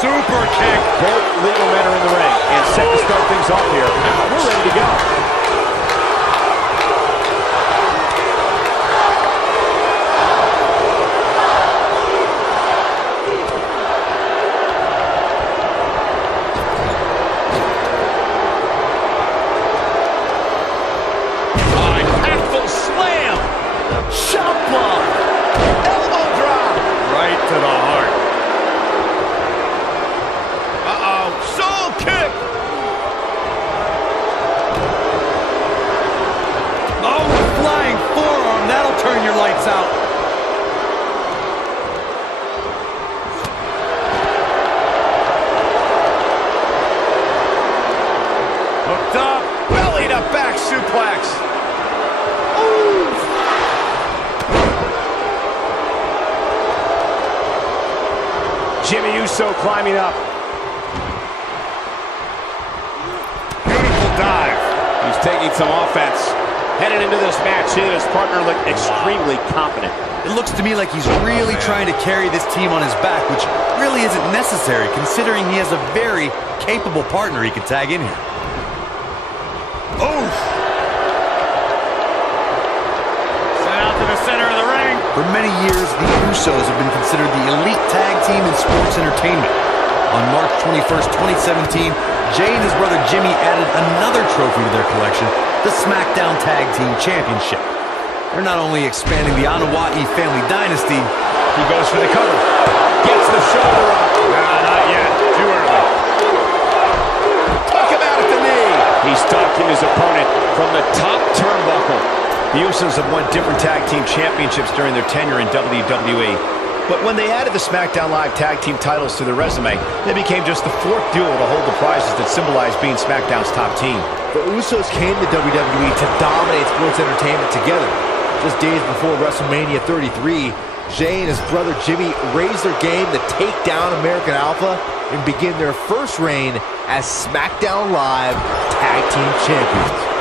super kick. Both legal men are in the ring and set to start things off here. We're ready to go. Out. Hooked up, belly to back suplex. Ooh. Jimmy Uso climbing up. Beautiful dive. He's taking some offense. Headed into this match, he and his partner look extremely confident. It looks to me like he's really trying to carry this team on his back, which really isn't necessary considering he has a very capable partner he could tag in here. Oof! Sent out to the center of the ring. For many years, the Usos have been considered the elite tag team in sports entertainment. On March 21st, 2017, Jay and his brother Jimmy added another trophy to their collection, the SmackDown Tag Team Championship. They're not only expanding the Wwe family dynasty. He goes for the cover. Gets the shoulder up. Nah, not yet. Too early. Took him out at the knee. He's stalking his opponent from the top turnbuckle. The Usos have won different tag team championships during their tenure in WWE. But when they added the SmackDown Live tag team titles to their resume, they became just the fourth duo to hold the prizes that symbolize being SmackDown's top team. The Usos came to WWE to dominate sports entertainment together. Just days before WrestleMania 33, Jay and his brother Jimmy raised their game to take down American Alpha and begin their first reign as SmackDown Live Tag Team Champions.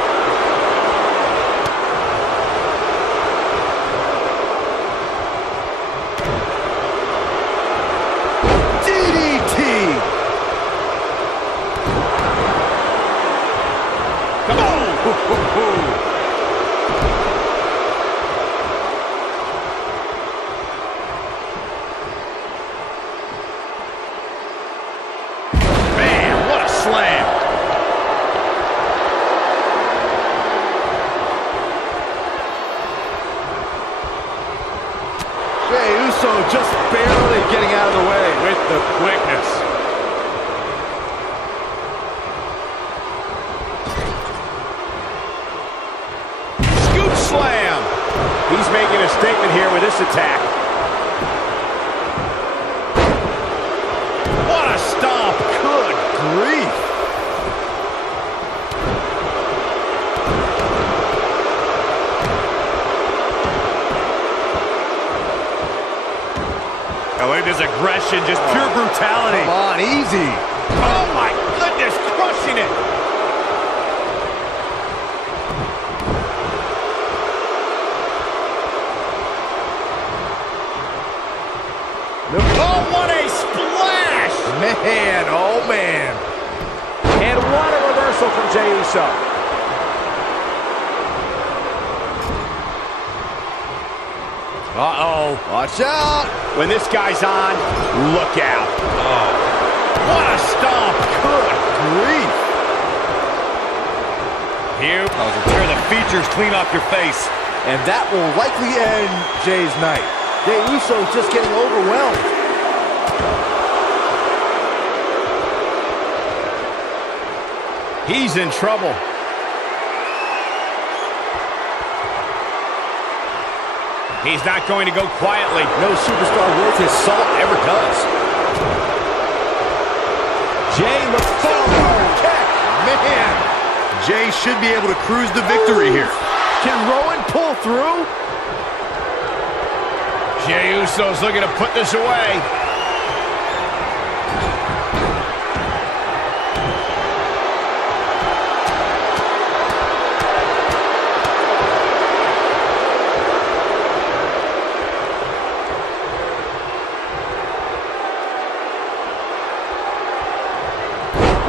Man, what a slam. Jey Uso just barely getting out of the way With the quickness. Scoop slam. He's making a statement here with this attack. What a stomp. Good grief. Oh, look at this aggression, just pure brutality. Come on, easy. Oh my goodness, crushing it. Oh, what a splash! Man, oh man. And what a reversal from Jey Uso. Uh-oh. Watch out. When this guy's on, look out. Oh. What a stomp. Good grief. Here, tear the features clean off your face. And that will likely end Jay's night. Jey Uso just getting overwhelmed. He's in trouble. He's not going to go quietly. No superstar worth his salt ever does. Jey looks forward. Man, Jay should be able to cruise to victory here. can Rowan pull through? Jey Uso's looking to put this away.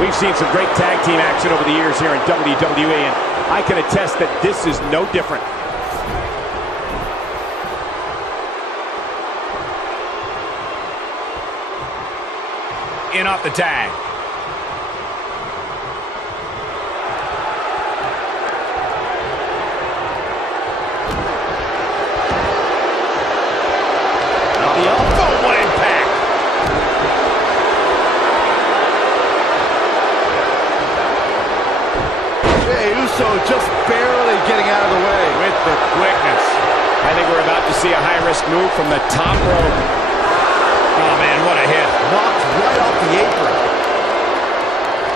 We've seen some great tag team action over the years here in WWE, and I can attest that this is no different. In off the tag. The elbow, what impact! Jey Uso just barely getting out of the way. With the quickness. I think we're about to see a high-risk move from the top rope. Oh, man, what a hit. Knocked right off the apron.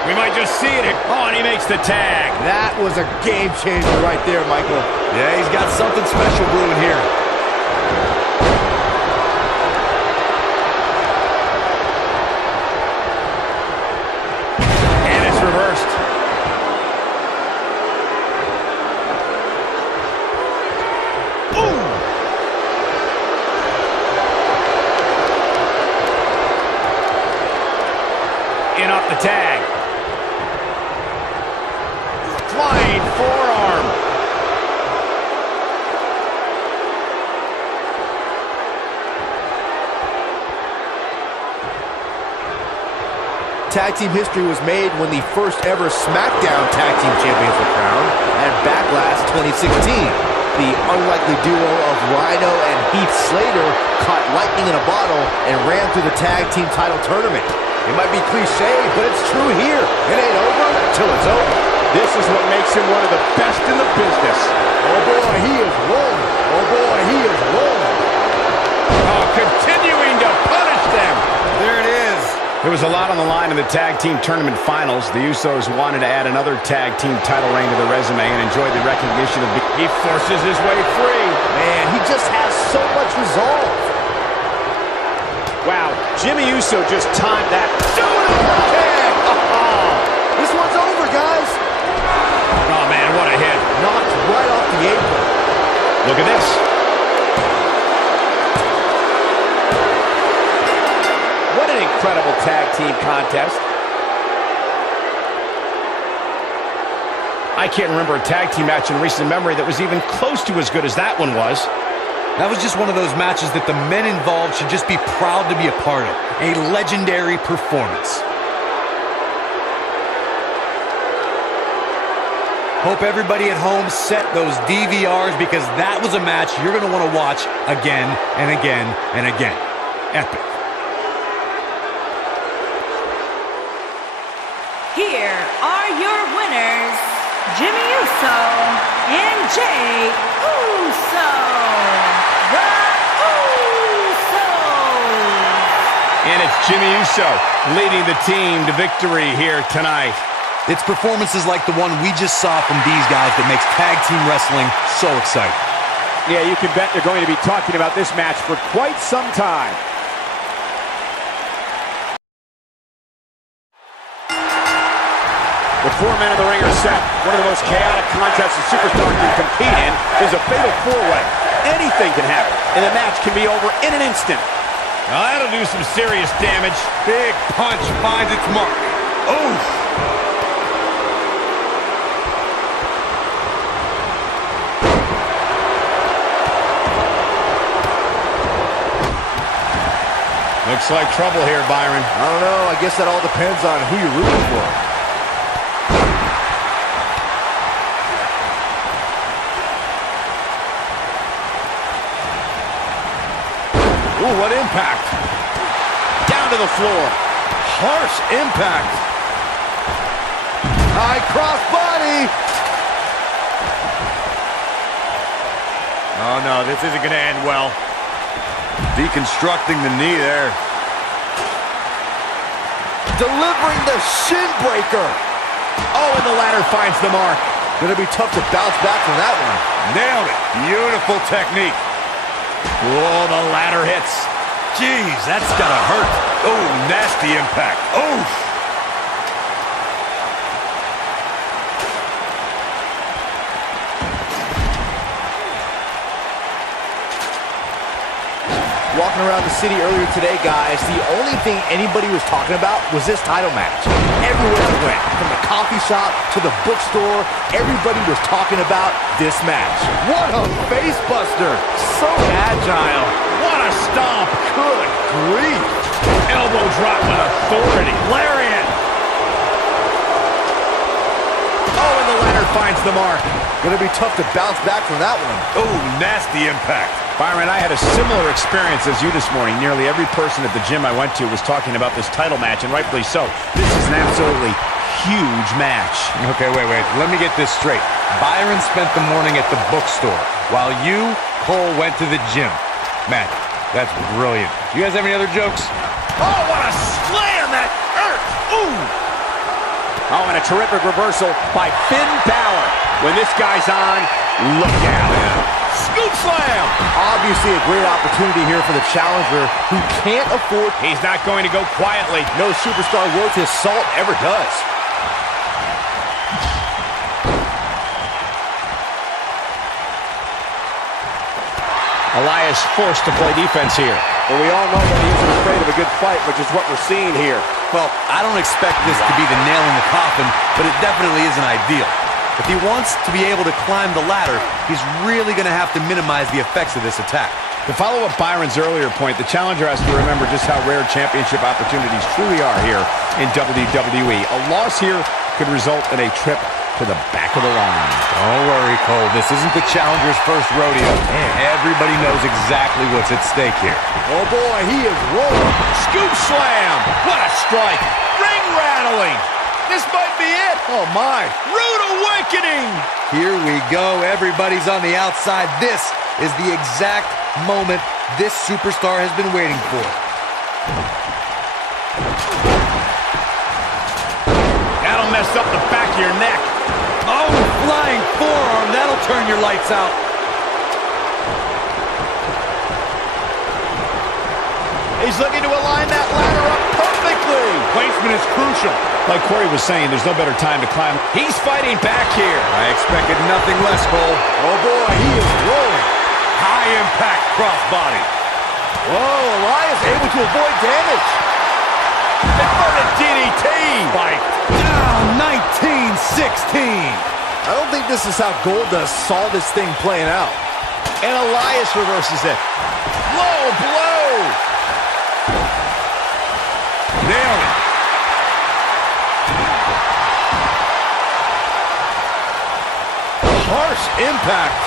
We might just see it. Oh, and he makes the tag. That was a game changer right there, Michael. Yeah, he's got something special brewing here. And it's reversed. In off the tag. Flying forearm. Tag team history was made when the first ever SmackDown Tag Team Champions were crowned at Backlash 2016. The unlikely duo of Rhino and Heath Slater caught lightning in a bottle and ran through the tag team title tournament. It might be cliche, but it's true here. It ain't over till it's over. This is what makes him one of the best in the business. Oh boy, he is rolling. Oh boy, he is rolling. Oh, continuing to punish them. There it is. There was a lot on the line in the tag team tournament finals. The Usos wanted to add another tag team title reign to the resume and enjoy the recognition of He forces his way free. Man, he just has so much resolve. Wow, Jimmy Uso just timed that. This one's over, guys. Oh, man, what a hit. Knocked right off the apron. Look at this. What an incredible tag team contest. I can't remember a tag team match in recent memory that was even close to as good as that one was. That was just one of those matches that the men involved should just be proud to be a part of. A legendary performance. Hope everybody at home set those DVRs because that was a match you're going to want to watch again and again and again. Epic. Here are your winners, Jimmy Uso and Jey Uso. The Usos. And it's Jimmy Uso leading the team to victory here tonight. It's performances like the one we just saw from these guys that makes tag team wrestling so exciting. Yeah, you can bet they're going to be talking about this match for quite some time. The four men of the ring are set. One of the most chaotic contests a superstar can compete in is a fatal four-way. Anything can happen, and the match can be over in an instant. Now, that'll do some serious damage. Big punch finds its mark. Oof. Looks like trouble here, Byron. I don't know. I guess that all depends on who you're rooting for. Ooh, what impact. Down to the floor. Harsh impact. High cross body. Oh, no, this isn't going to end well. Deconstructing the knee there. Delivering the shin breaker. Oh, and the ladder finds the mark. Gonna be tough to bounce back from that one. Nailed it. Beautiful technique. Oh, the ladder hits. Jeez, that's gotta hurt. Oh, nasty impact. Oof. Walking around the city earlier today, guys, the only thing anybody was talking about was this title match. Everywhere I went, from the coffee shop to the bookstore, everybody was talking about this match. What a face buster! So agile. What a stomp. Good grief. Elbow drop with authority. Lariat. Oh, and the ladder finds the mark. Gonna be tough to bounce back from that one. Oh, nasty impact. Byron, I had a similar experience as you this morning. Nearly every person at the gym I went to was talking about this title match, and rightfully so. This is an absolutely huge match. Okay, wait. Let me get this straight. Byron spent the morning at the bookstore, while you, Cole, went to the gym. Man, that's brilliant. Do you guys have any other jokes? Oh, what a slam that hurt! Ooh! Oh, and a terrific reversal by Finn Balor. When this guy's on, look out. Scoop slam! Obviously a great opportunity here for the challenger who can't afford... He's not going to go quietly. No superstar worth his salt ever does. Elias forced to play defense here. Well, we all know that he isn't afraid of a good fight, which is what we're seeing here. Well, I don't expect this to be the nail in the coffin, but it definitely isn't ideal. If he wants to be able to climb the ladder, he's really going to have to minimize the effects of this attack. To follow up Byron's earlier point, the challenger has to remember just how rare championship opportunities truly are here in WWE. A loss here could result in a trip to the back of the line. Don't worry, Cole. This isn't the challenger's first rodeo. Everybody knows exactly what's at stake here. Oh, boy, he is rolling. Scoop slam. What a strike. Ring rattling. This might be it. Oh, my. Rude awakening. Here we go. Everybody's on the outside. This is the exact moment this superstar has been waiting for. That'll mess up the back of your neck. Oh, flying forearm. That'll turn your lights out. He's looking to align that ladder up perfectly. Placement is crucial. Like Corey was saying, there's no better time to climb. He's fighting back here. I expected nothing less, Cole. Oh, boy, he is rolling. High impact crossbody. Whoa, Elias able to avoid damage. Inverted DDT. Fight. Down 19-16. I don't think this is how Goldust saw this thing playing out. And Elias reverses it. Low blow. Nailed it. Harsh impact.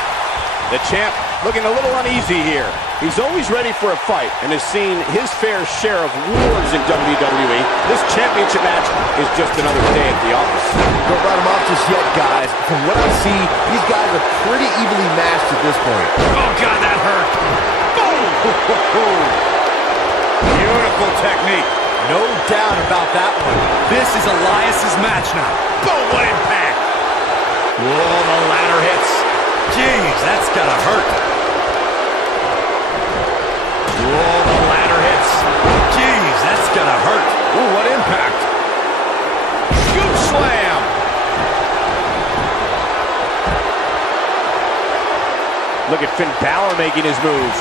The champ looking a little uneasy here. He's always ready for a fight and has seen his fair share of wars in WWE. This championship match is just another day at the office. Don't write him off just yet, guys. From what I see, these guys are pretty evenly matched at this point. Oh, God, that hurt. Boom. Beautiful technique. No doubt about that one. This is Elias's match now. Boom, what impact. Whoa, the ladder hits. Jeez, that's gotta hurt. Whoa, the ladder hits. Jeez, that's gotta hurt. Ooh, what impact. Scoop slam. Look at Finn Balor making his move.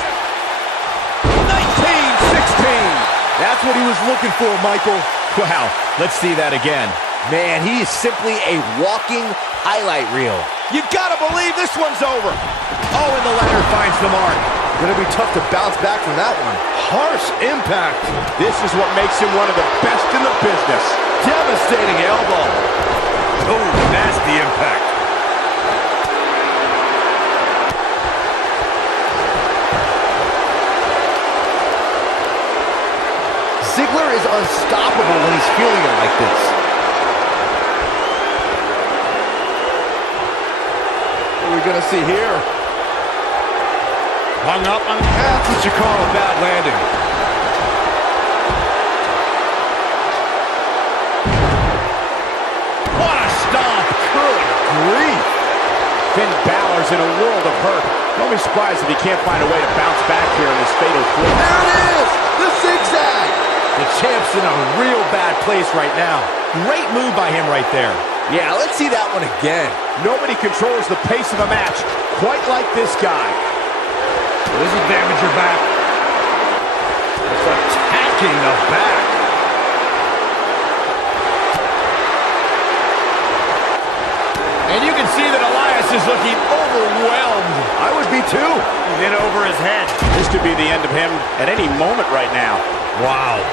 19-16. That's what he was looking for, Michael. Wow, let's see that again. Man, he is simply a walking highlight reel. You gotta believe this one's over. Oh, and the ladder finds the mark. Gonna be tough to bounce back from that one. Harsh impact. This is what makes him one of the best in the business. Devastating elbow. Oh, nasty impact. Ziggler is unstoppable when he's feeling it like this. What are we gonna see here? Hung up on... That's what you call a bad landing. What a stomp. Good grief. Finn Balor's in a world of hurt. Don't be surprised if he can't find a way to bounce back here in this fatal flip. There it is! The zigzag! The champ's in a real bad place right now. Great move by him right there. Yeah, let's see that one again. Nobody controls the pace of a match quite like this guy. This will damage your back. Working the back. And you can see that Elias is looking overwhelmed. I would be too. He's in over his head. This could be the end of him at any moment right now. Wow.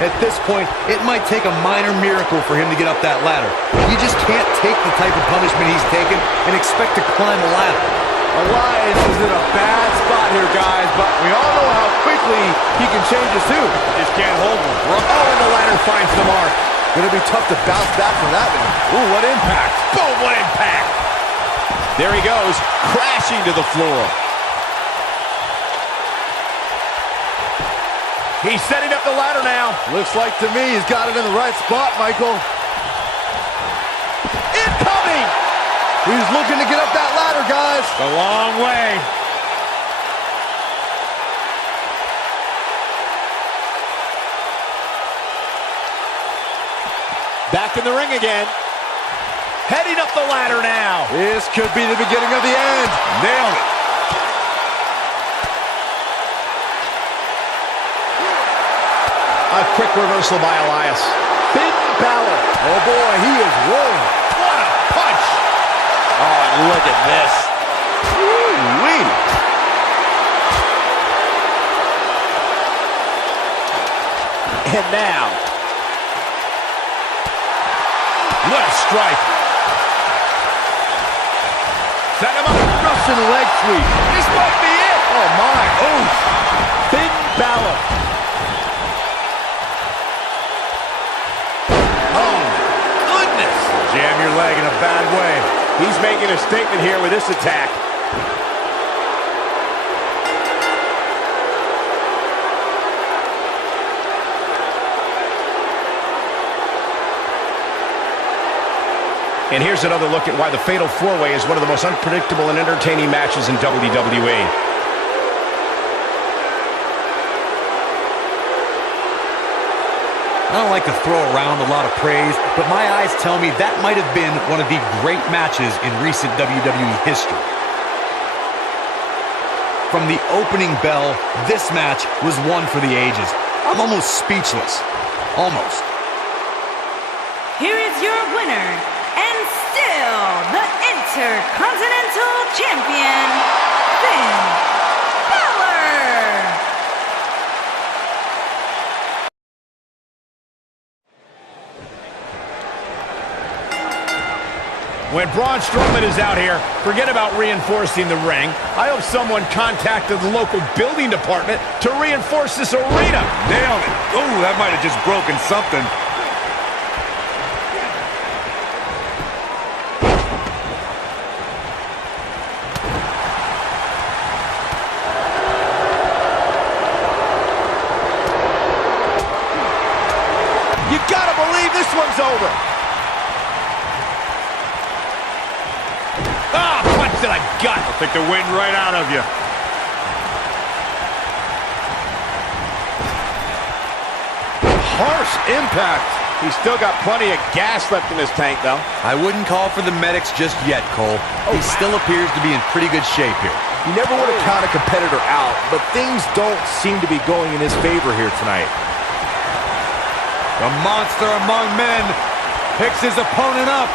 At this point, it might take a minor miracle for him to get up that ladder. You just can't take the type of punishment he's taken and expect to climb a ladder. Elias is in a bad spot here, guys, but we all know how quickly he can change his tune. Just can't hold him. Oh, and the ladder finds the mark. Gonna be tough to bounce back from that one. Ooh, what impact. Boom, what impact. There he goes, crashing to the floor. He's setting up the ladder now. Looks like to me he's got it in the right spot, Michael. Incoming! He's looking to get up that ladder, guys. A long way. Back in the ring again. Heading up the ladder now. This could be the beginning of the end. Nailed it. A quick reversal by Elias. Finn Balor. Oh boy, he is rolling. What a punch! Oh, look at this. Woo-wee. And now, What a strike. Set him up. Russian leg sweep. This might be it. Oh my. Oof. Finn Balor. Oh, goodness. Jam your leg in a bad way. He's making a statement here with this attack. And here's another look at why the Fatal 4-Way is one of the most unpredictable and entertaining matches in WWE. I don't like to throw around a lot of praise, but my eyes tell me that might have been one of the great matches in recent WWE history. From the opening bell, this match was one for the ages. I'm almost speechless. Almost. Here is your winner, and still the Intercontinental Champion, Finn Balor. When Braun Strowman is out here, forget about reinforcing the ring. I hope someone contacted the local building department to reinforce this arena. Nailed it. Ooh, that might have just broken something. You gotta believe this one's over. Ah, punch to the gut. I'll take the wind right out of you. Harsh impact. He's still got plenty of gas left in his tank, though. I wouldn't call for the medics just yet, Cole. He still appears to be in pretty good shape here. You never want to count a competitor out, but things don't seem to be going in his favor here tonight. The monster among men picks his opponent up.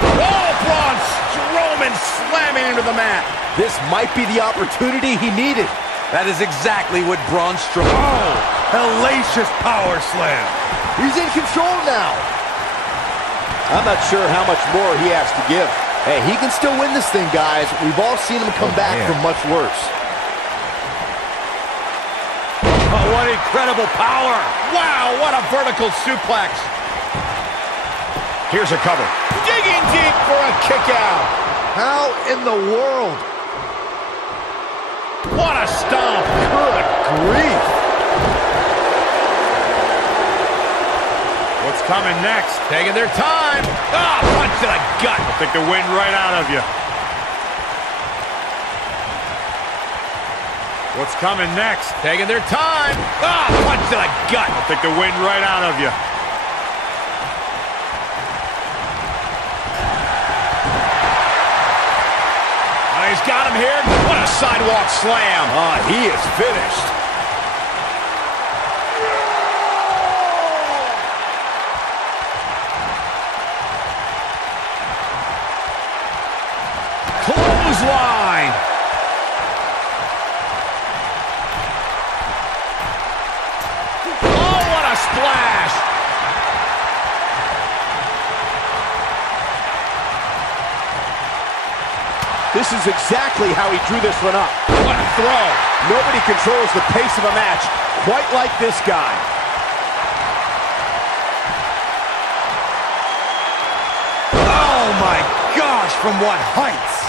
Oh, Braun Strowman slamming into the mat. This might be the opportunity he needed. That is exactly what Braun Strowman... Oh, hellacious power slam. He's in control now. I'm not sure how much more he has to give. Hey, he can still win this thing, guys. We've all seen him come back from much worse. Oh, what incredible power. Wow, what a vertical suplex. Here's a cover. Digging deep for a kick out. How in the world? What a stomp. Good grief. What's coming next? Taking their time. Ah, punch to the gut. I'll take the wind right out of you. What's coming next? Taking their time. Ah, punch to the gut. I'll take the wind right out of you. Oh, he's got him here. What a sidewalk slam. He is finished. is exactly how he drew this one up. What a throw. Nobody controls the pace of a match quite like this guy. Oh my gosh, from what heights?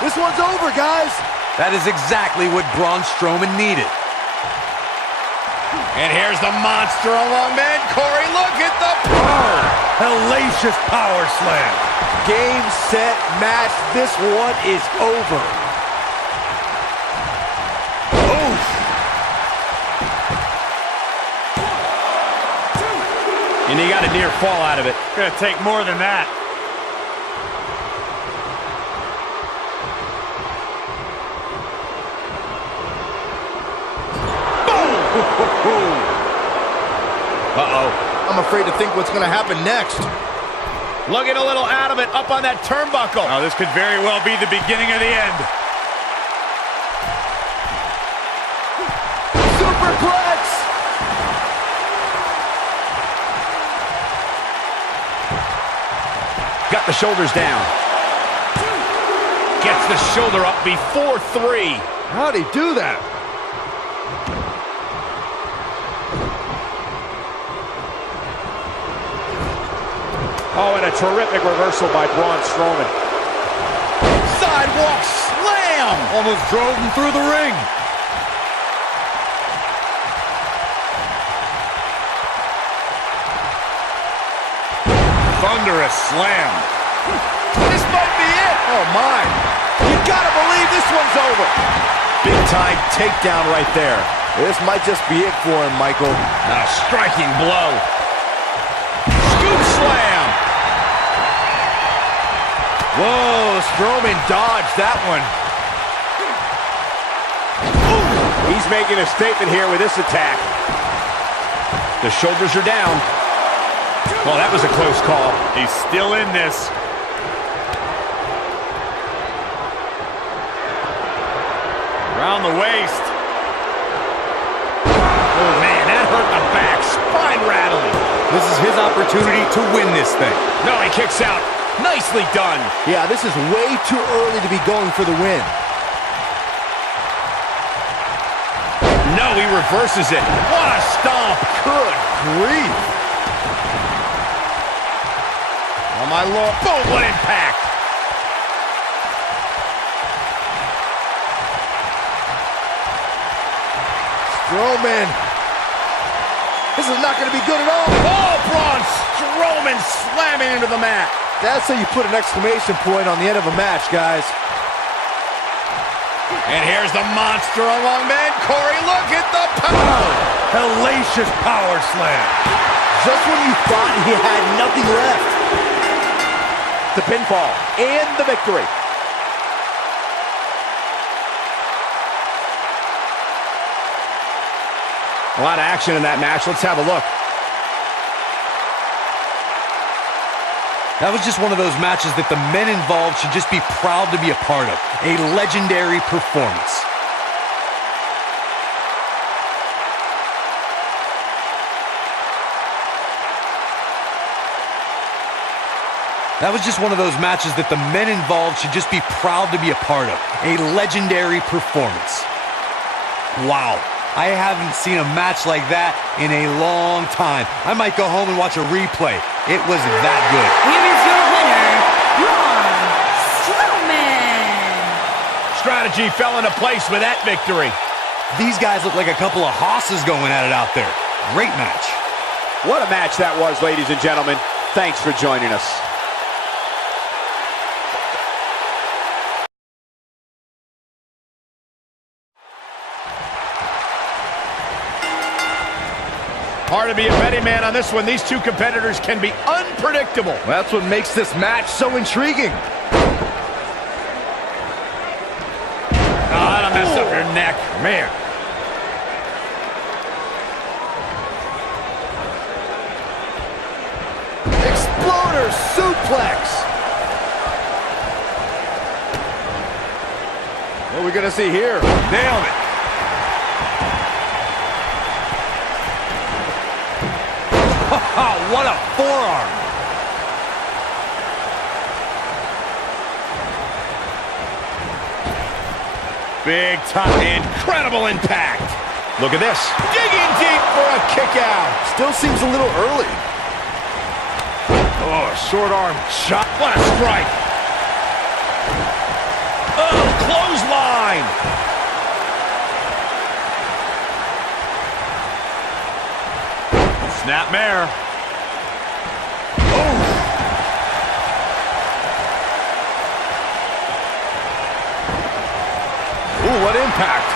This one's over, guys. That is exactly what Braun Strowman needed. And here's the monster among men. Corey, look at the power. Hellacious power slam. Game, set, match. This one is over. Oof. And he got a near fall out of it. Gonna take more than that. Uh-oh. I'm afraid to think what's going to happen next. Looking a little out of it, up on that turnbuckle. Oh, this could very well be the beginning of the end. Superplex! Got the shoulders down. Gets the shoulder up before 3. How'd he do that? Oh, and a terrific reversal by Braun Strowman. Sidewalk slam! Almost drove him through the ring. Thunderous slam. This might be it. Oh, my. You gotta believe this one's over. Big time takedown right there. This might just be it for him, Michael. A striking blow. Scoop slam. Whoa, Strowman dodged that one. He's making a statement here with this attack. The shoulders are down. Well, that was a close call. He's still in this. Around the waist. Oh, man, that hurt the back. Spine rattling. This is his opportunity to win this thing. No, he kicks out. Nicely done. Yeah, this is way too early to be going for the win. No, he reverses it. What a stomp. Good grief. Oh, my Lord. Boom, what impact. Strowman. This is not going to be good at all. Oh, Braun Strowman slamming into the mat. That's how you put an exclamation point on the end of a match, guys. And here's the monster among men. Corey, look at the power. Hellacious power slam. Just when you thought he had nothing left. The pinfall and the victory. A lot of action in that match. Let's have a look. That was just one of those matches that the men involved should just be proud to be a part of. A legendary performance. That was just one of those matches that the men involved should just be proud to be a part of. A legendary performance. Wow. I haven't seen a match like that in a long time. I might go home and watch a replay. It was that good. Here is your winner, Braun Strowman. Strategy fell into place with that victory. These guys look like a couple of hosses going at it out there. Great match. What a match that was, ladies and gentlemen. Thanks for joining us. Hard to be a betting man on this one. These two competitors can be unpredictable. Well, that's what makes this match so intriguing. Oh, that'll mess up your neck. Man. Exploder suplex. What are we going to see here? Nailed it. What a forearm. Big time. Incredible impact. Look at this. Digging deep for a kick out. Still seems a little early. Oh, short arm shot. What a strike. Oh, clothesline. Snapmare. Oh. Ooh, what impact.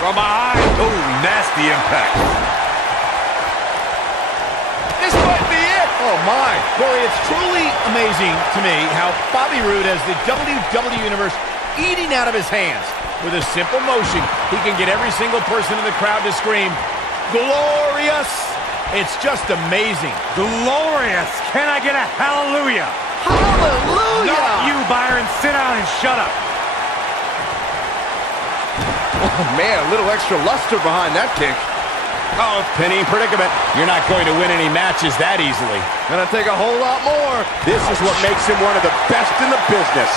From behind. Oh, nasty impact. This might be it. Oh, my. Corey, it's truly amazing to me how Bobby Roode has the WWE Universe eating out of his hands. With a simple motion, he can get every single person in the crowd to scream, glorious! It's just amazing. Glorious. Can I get a hallelujah? Hallelujah! Not you, Byron. Sit down and shut up. Oh, man, a little extra luster behind that kick. Oh, pinning predicament. You're not going to win any matches that easily. Gonna take a whole lot more. This is what makes him one of the best in the business.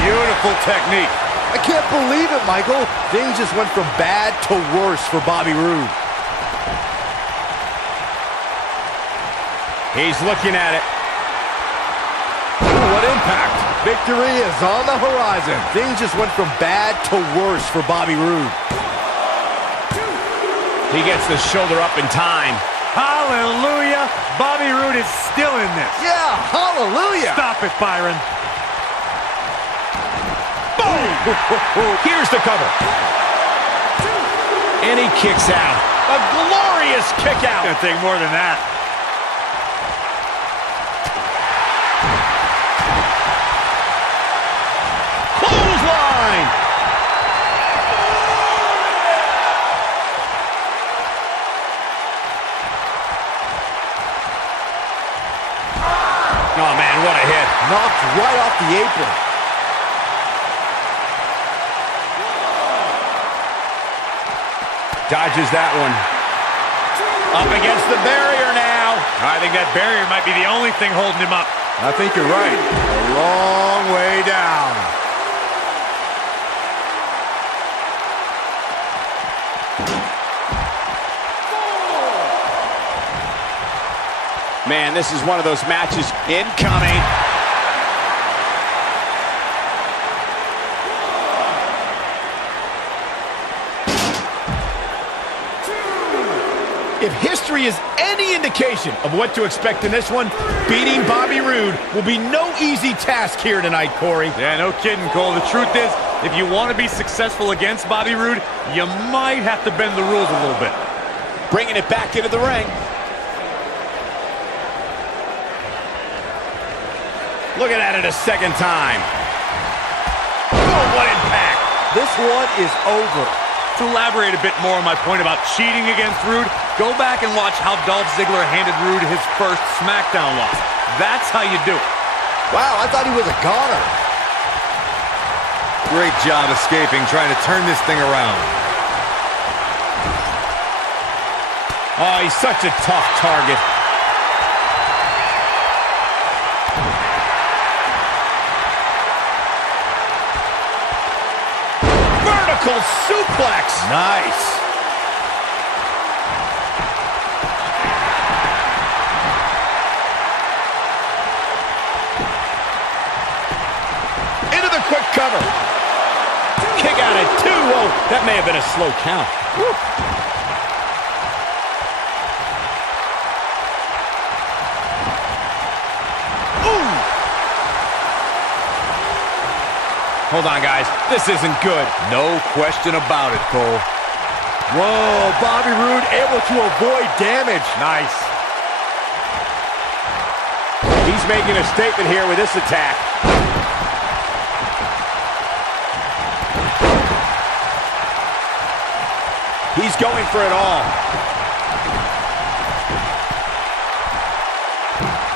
Beautiful technique. I can't believe it, Michael. Things just went from bad to worse for Bobby Roode. He's looking at it. Ooh, what impact. Victory is on the horizon. Things just went from bad to worse for Bobby Roode. He gets the shoulder up in time. Hallelujah. Bobby Roode is still in this. Yeah, hallelujah. Stop it, Byron. Boom! Here's the cover. And he kicks out. A glorious kick out. Gonna take more than that. Clothesline. Oh, man, what a hit. Knocked right off the apron. Dodges that one. Up against the barrier now. I think that barrier might be the only thing holding him up. I think you're right. A long way down. Man, this is one of those matches incoming. If history is any indication of what to expect in this one, beating Bobby Roode will be no easy task here tonight, Corey. Yeah, no kidding, Cole. The truth is, if you want to be successful against Bobby Roode, you might have to bend the rules a little bit. Bringing it back into the ring. Looking at it a second time. Oh, what impact. This one is over. To elaborate a bit more on my point about cheating against Roode, go back and watch how Dolph Ziggler handed Roode his first SmackDown loss. That's how you do it. Wow, I thought he was a goner. Great job escaping, trying to turn this thing around. Oh, he's such a tough target. Vertical suplex. Nice. Into the quick cover. Kick out at 2. Whoa, that may have been a slow count. Woo. Hold on, guys. This isn't good. No question about it, Cole. Whoa, Bobby Roode able to avoid damage. Nice. He's making a statement here with this attack. He's going for it all.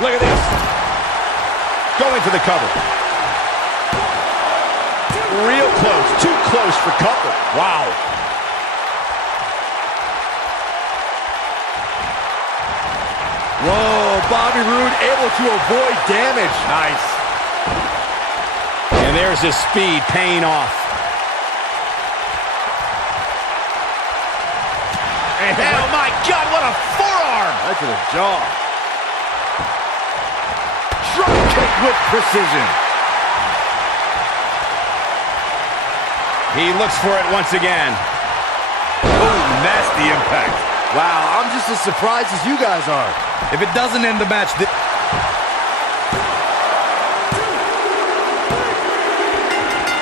Look at this. Going for the cover. Real close. Too close for cover. Wow. Whoa, Bobby Roode able to avoid damage. Nice. And there's his speed paying off. And oh my God, what a forearm! Right to the jaw. Drop kick with precision. He looks for it once again. oh, nasty impact. Wow, I'm just as surprised as you guys are. If it doesn't end the match,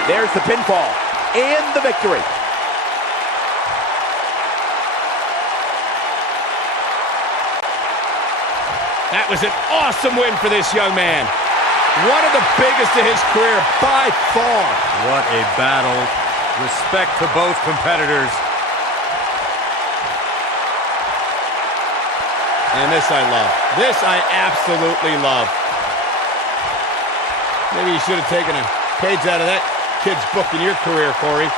There's the pinfall and the victory. That was an awesome win for this young man. One of the biggest of his career by far. what a battle. Respect to both competitors. And this I love. This I absolutely love. Maybe you should have taken a page out of that kid's book in your career, Corey.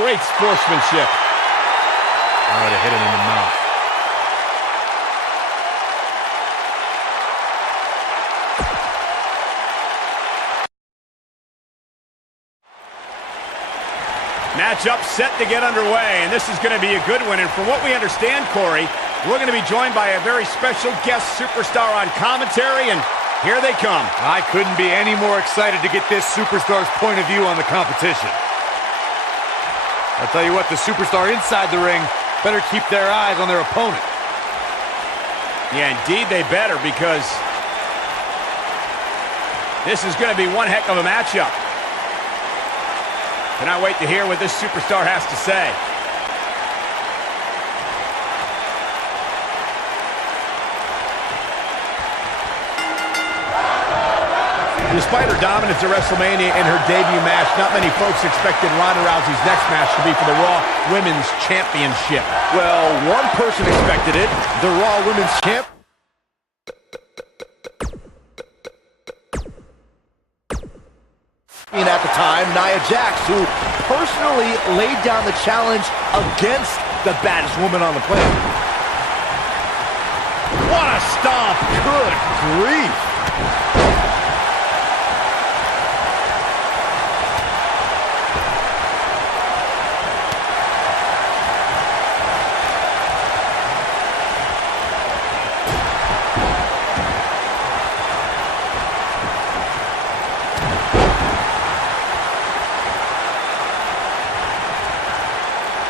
Great sportsmanship. I would have hit him in the mouth. Matchup set to get underway, and this is going to be a good one. And from what we understand, Corey, we're going to be joined by a very special guest superstar on commentary, and here they come. I couldn't be any more excited to get this superstar's point of view on the competition. I'll tell you what, the superstar inside the ring better keep their eyes on their opponent. Yeah, indeed they better, because this is going to be one heck of a matchup. Cannot wait to hear what this superstar has to say. Despite her dominance at WrestleMania in her debut match, not many folks expected Ronda Rousey's next match to be for the Raw Women's Championship. Well, one person expected it, the Raw Women's Champ. At the time, Nia Jax, who personally laid down the challenge against the baddest woman on the planet. What a stomp! Good grief!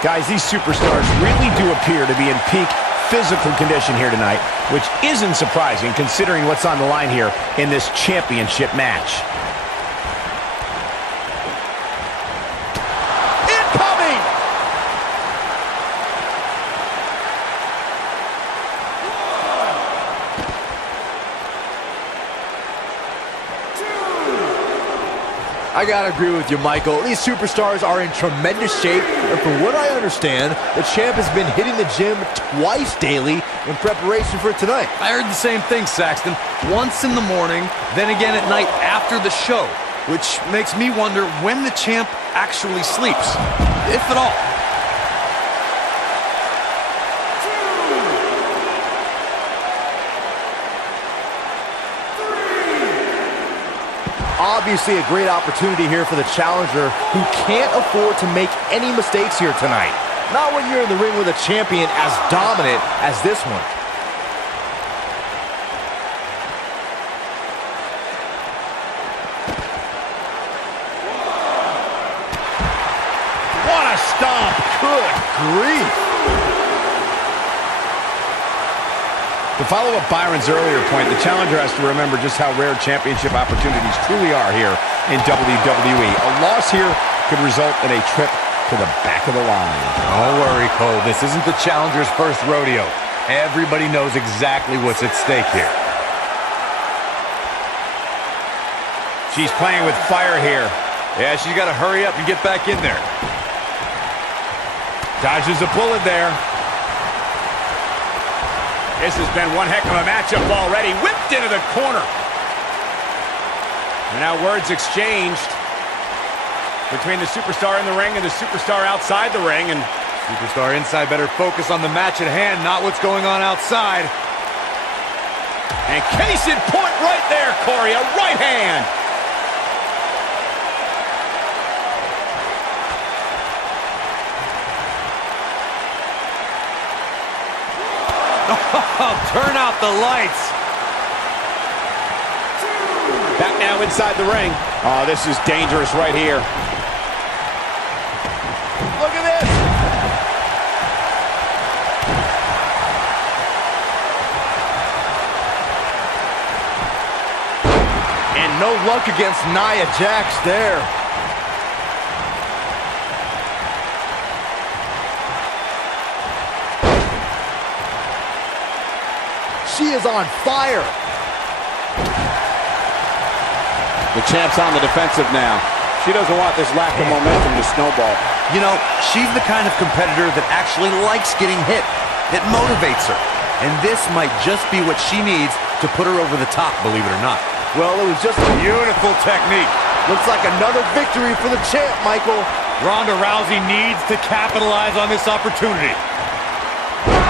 Guys, these superstars really do appear to be in peak physical condition here tonight, which isn't surprising considering what's on the line here in this championship match. Incoming! I gotta agree with you, Michael. These superstars are in tremendous shape, and from what I understand, the champ has been hitting the gym twice daily in preparation for tonight. I heard the same thing, Saxton. Once in the morning, then again at night after the show, which makes me wonder when the champ actually sleeps, if at all. Obviously a great opportunity here for the challenger, who can't afford to make any mistakes here tonight. Not when you're in the ring with a champion as dominant as this one. What a stomp! Good grief! To follow up Byron's earlier point, the challenger has to remember just how rare championship opportunities truly are here in WWE. A loss here could result in a trip to the back of the line. Don't worry, Cole. This isn't the challenger's first rodeo. Everybody knows exactly what's at stake here. She's playing with fire here. Yeah, she's got to hurry up and get back in there. Dodges a bullet there. This has been one heck of a matchup already. Whipped into the corner. And now words exchanged between the superstar in the ring and the superstar outside the ring. And Superstar inside better focus on the match at hand, not what's going on outside. And case in point right there, Corey, a right hand. Turn out the lights. Back now inside the ring. Oh, this is dangerous right here. Look at this. And no luck against Nia Jax there. She is on fire. The champ's on the defensive now. She doesn't want this lack of momentum to snowball. You know, she's the kind of competitor that actually likes getting hit. It motivates her. And this might just be what she needs to put her over the top, believe it or not. Well, it was just a Beautiful technique. looks like another victory for the champ, Michael. Ronda Rousey needs to capitalize on this opportunity.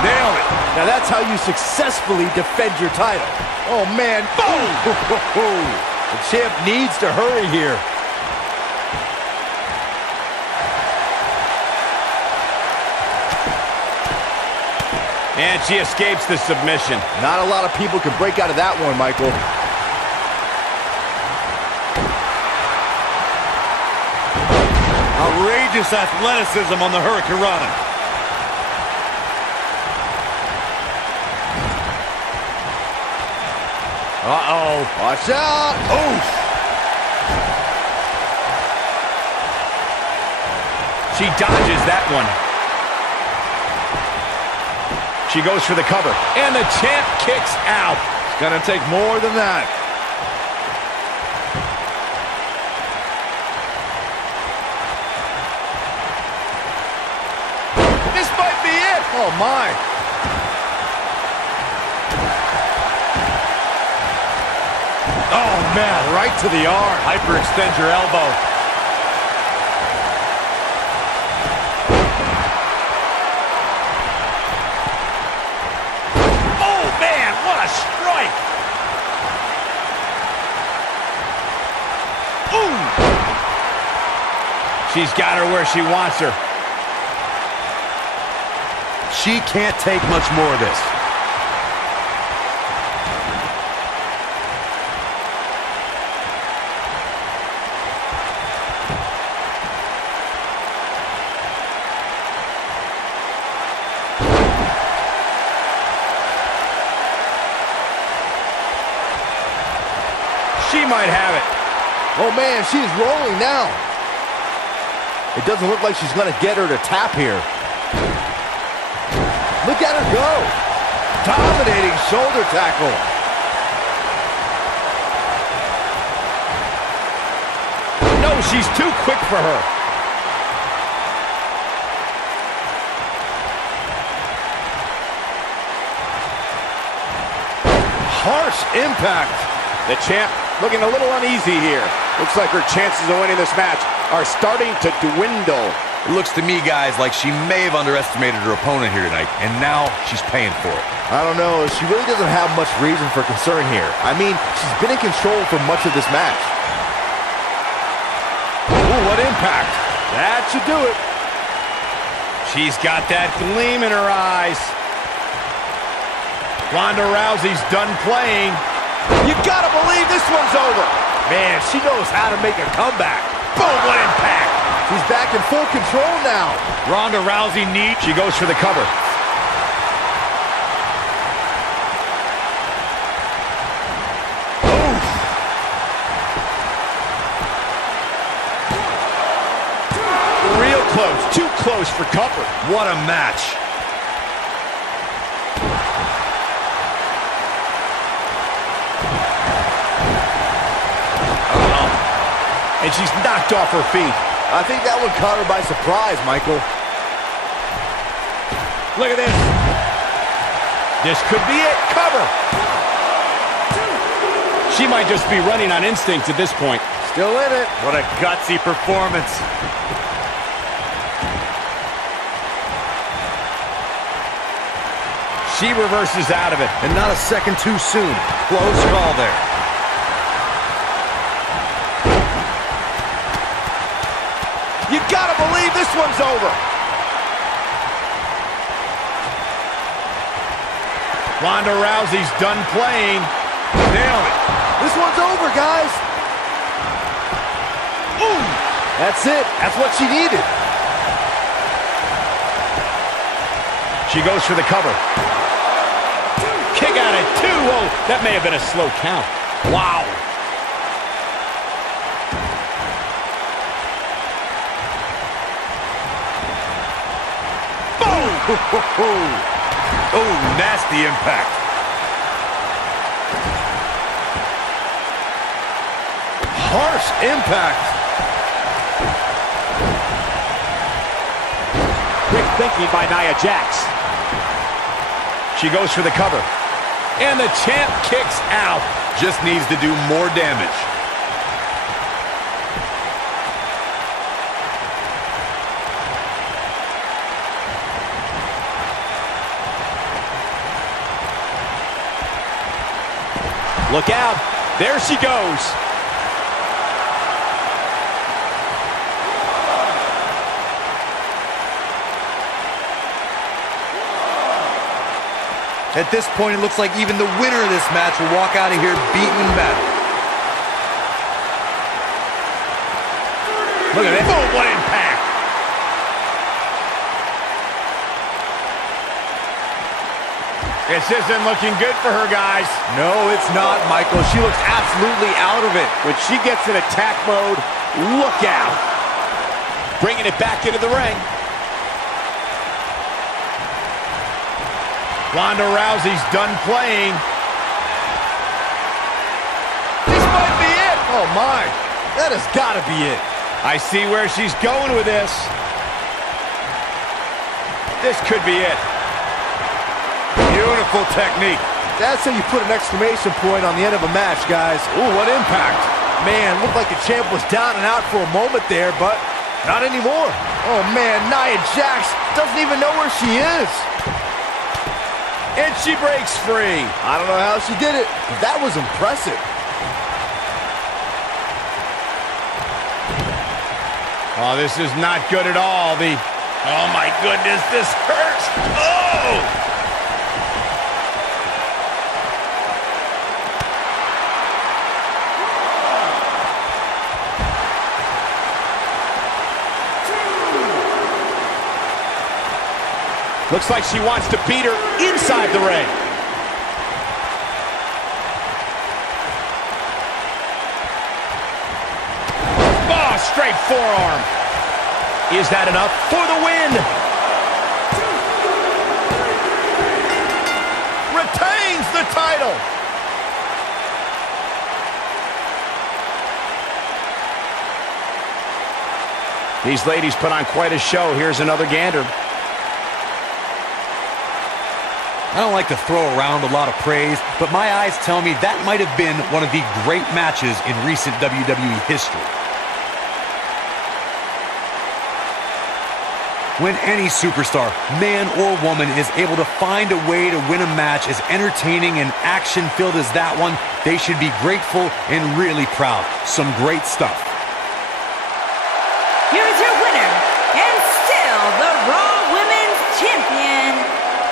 Nailed it. Now that's how you successfully defend your title. Oh man, boom! The champ needs to hurry here. And she escapes the submission. Not a lot of people can break out of that one, Michael. Outrageous athleticism on the Hurricanrana. Uh-oh. Watch out! Oof. She dodges that one. She goes for the cover. And the champ kicks out. It's gonna take more than that. This might be it. Oh my! Oh, man, right to the arm. Hyperextend your elbow. Oh, man, what a strike. Ooh. She's got her where she wants her. She can't take much more of this. She might have it. Oh man, she's rolling now. It doesn't look like she's gonna get her to tap here. Look at her go. Dominating shoulder tackle. No, she's too quick for her. Harsh impact. The champ looking a little uneasy here. Looks like her chances of winning this match are starting to dwindle. It looks to me, guys, like she may have underestimated her opponent here tonight, and now she's paying for it. I don't know. She really doesn't have much reason for concern here. I mean, she's been in control for much of this match. Ooh, what impact. That should do it. She's got that gleam in her eyes. Ronda Rousey's done playing. You gotta believe this one's over. Man, she knows how to make a comeback. Boom, what impact. She's back in full control now. Ronda Rousey needs... She goes for the cover. Real close, too close for cover. What a match. And she's knocked off her feet. I think that one caught her by surprise, Michael. Look at this. This could be it. Cover. She might just be running on instinct at this point. Still in it. What a gutsy performance. She reverses out of it. And not a second too soon. Close call there. You gotta believe this one's over. Ronda Rousey's done playing. Nailed it. This one's over, guys. Ooh, that's it. That's what she needed. She goes for the cover. Kick out at 2. Whoa, that may have been a slow count. Wow. Boom! Oh, nasty impact. Harsh impact. Quick thinking by Nia Jax. She goes for the cover. And the champ kicks out. Just needs to do more damage. Look out. There she goes. At this point, it looks like even the winner of this match will walk out of here beaten in battle. Look at it. Boom, what impact. This isn't looking good for her, guys. No, it's not, Michael. She looks absolutely out of it. When she gets in attack mode, look out. Bringing it back into the ring. Ronda Rousey's done playing. This might be it. Oh, my. That has got to be it. I see where she's going with this. This could be it. Beautiful technique. That's how you put an exclamation point on the end of a match, guys. Ooh, what impact. Man, looked like the champ was down and out for a moment there, but not anymore. Oh, man, Nia Jax doesn't even know where she is. And she breaks free. I don't know how she did it, but that was impressive. Oh, this is not good at all. Oh my goodness, this hurts. Oh! Looks like she wants to beat her inside the ring. Oh, straight forearm. Is that enough for the win? Retains the title. These ladies put on quite a show. Here's another gander. I don't like to throw around a lot of praise, but my eyes tell me that might have been one of the great matches in recent WWE history. When any superstar, man or woman, is able to find a way to win a match as entertaining and action-filled as that one, they should be grateful and really proud. Some great stuff. Here is your winner, and still the Raw Women's Champion,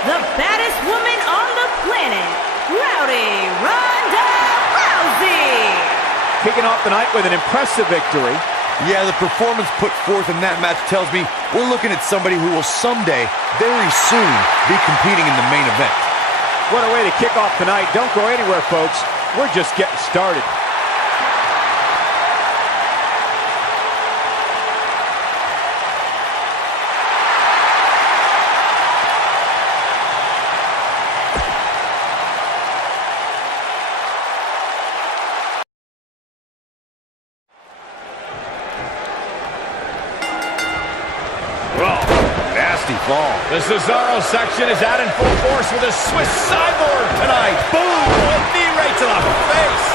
the baddest woman on the planet, Rowdy Ronda Rousey. Kicking off the night with an impressive victory. Yeah, the performance put forth in that match tells me we're looking at somebody who will someday, very soon, be competing in the main event. What a way to kick off the night. Don't go anywhere, folks. We're just getting started. Ball. The Cesaro section is out in full force with a Swiss cyborg tonight. Boom! A knee right to the face.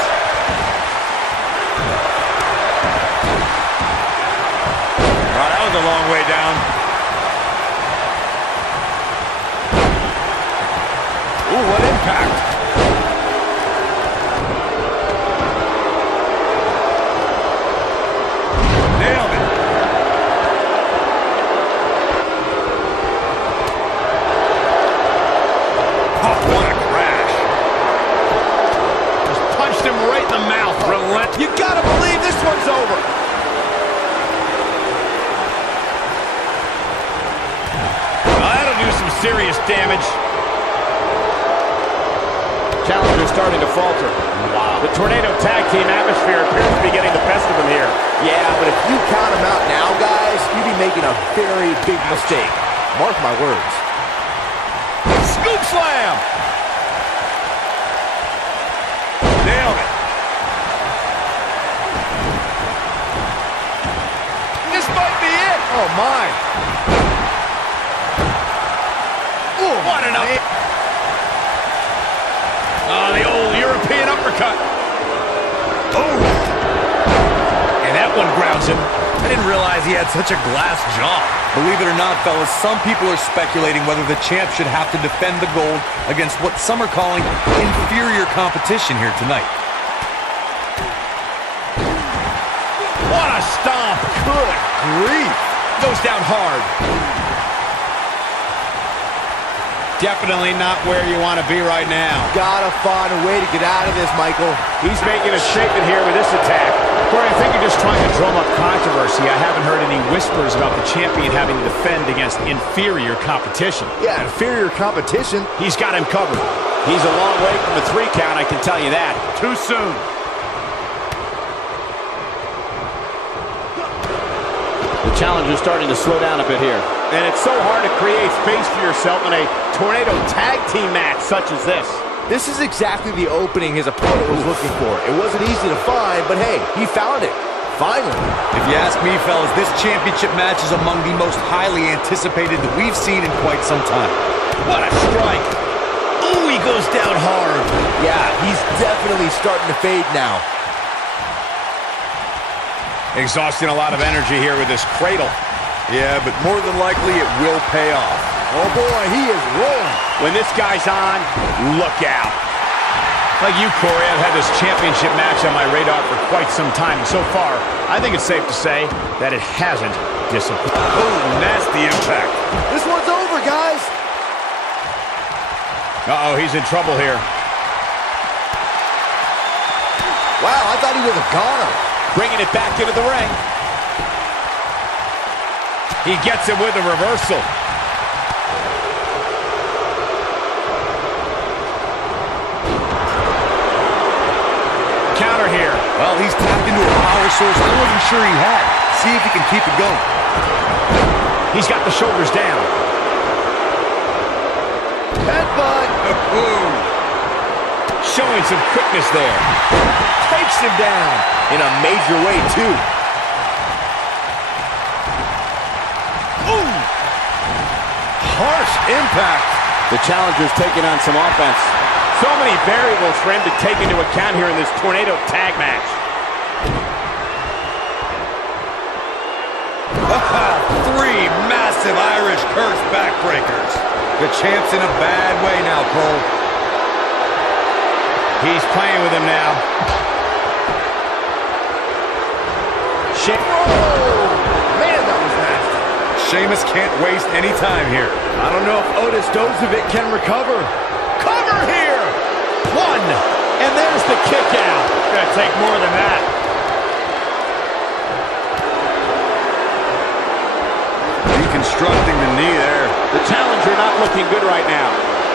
Oh, that was a long way down. him right in the mouth. Relent. You gotta believe this one's over. That'll do some serious damage. Challenger's starting to falter. Wow. The Tornado Tag Team atmosphere appears to be getting the best of him here. Yeah, but if you count him out now, guys, you'd be making a very big mistake. Mark my words. Scoop slam. Nailed it. This might be it. Oh, my. Ooh, what an up. Oh, the old European uppercut. Oh. And that one grounds him. I didn't realize he had such a glass jaw. Believe it or not, fellas, some people are speculating whether the champ should have to defend the gold against what some are calling inferior competition here tonight. What a stomp. Good grief. Goes down hard. Definitely not where you want to be right now. Gotta find a way to get out of this, Michael. He's making a statement here with this attack. Corey, I think you're just trying to drum up controversy. I haven't heard any whispers about the champion having to defend against inferior competition. Yeah, inferior competition. He's got him covered. He's a long way from the 3 count, I can tell you that. Too soon. The challenger's starting to slow down a bit here. And it's so hard to create space for yourself in a Tornado Tag Team match such as this. This is exactly the opening his opponent was looking for. It wasn't easy to find, but hey, he found it. Finally. If you ask me, fellas, this championship match is among the most highly anticipated that we've seen in quite some time. What a strike. Ooh, he goes down hard. Yeah, he's definitely starting to fade now. Exhausting a lot of energy here with this cradle. Yeah, but more than likely it will pay off. Oh boy, he is rolling. When this guy's on, look out. Like you, Corey, I've had this championship match on my radar for quite some time. And so far, I think it's safe to say that it hasn't disappointed. Oh, nasty impact. This one's over, guys. Uh-oh, he's in trouble here. Wow, I thought he was a goner. Bringing it back into the ring. He gets him with a reversal. Counter here. Well, he's tapped into a power source I wasn't sure he had. See if he can keep it going. He's got the shoulders down. Headbutt. Showing some quickness there. Takes him down in a major way, too. Ooh! Harsh impact. The challenger's taking on some offense. So many variables for him to take into account here in this Tornado Tag match. 3 massive Irish curse backbreakers. The champ's in a bad way now, Cole. He's playing with him now. Oh, man, that was nasty. Sheamus can't waste any time here. I don't know if Otis Dozovic can recover. Cover here. 1. And there's the kick out. Gonna take more than that. Reconstructing the knee there. The challenger not looking good right now.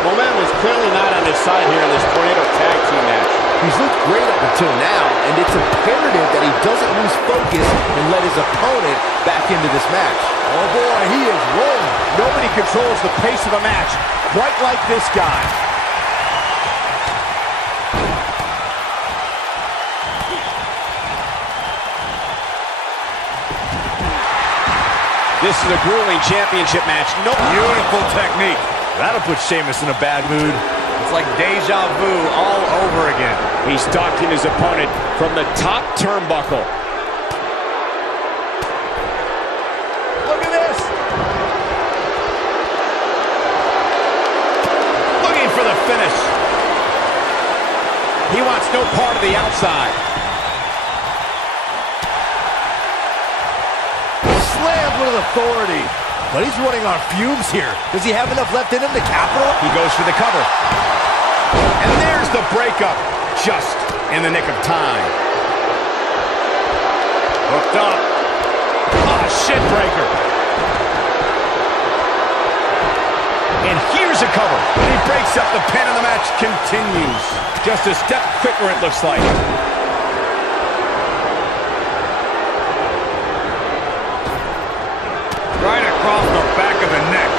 Momentum is clearly not on his side here in this Tornado Tag Team match. He's looked great up until now, and it's imperative that he doesn't lose focus and let his opponent back into this match. Oh boy, he is rolling. Nobody controls the pace of a match quite like this guy. This is a grueling championship match. No Beautiful technique. That'll put Sheamus in a bad mood. It's like deja vu all over again. He's stalking his opponent from the top turnbuckle. Look at this. Looking for the finish. He wants no part of the outside. Slammed with authority. But he's running on fumes here. Does he have enough left in him to capital? He goes for the cover. And there's the breakup. Just in the nick of time. Hooked up. Ah, shin breaker. And here's a cover. And he breaks up the pin and the match continues. Just a step quicker, it looks like. Right across the back of the neck.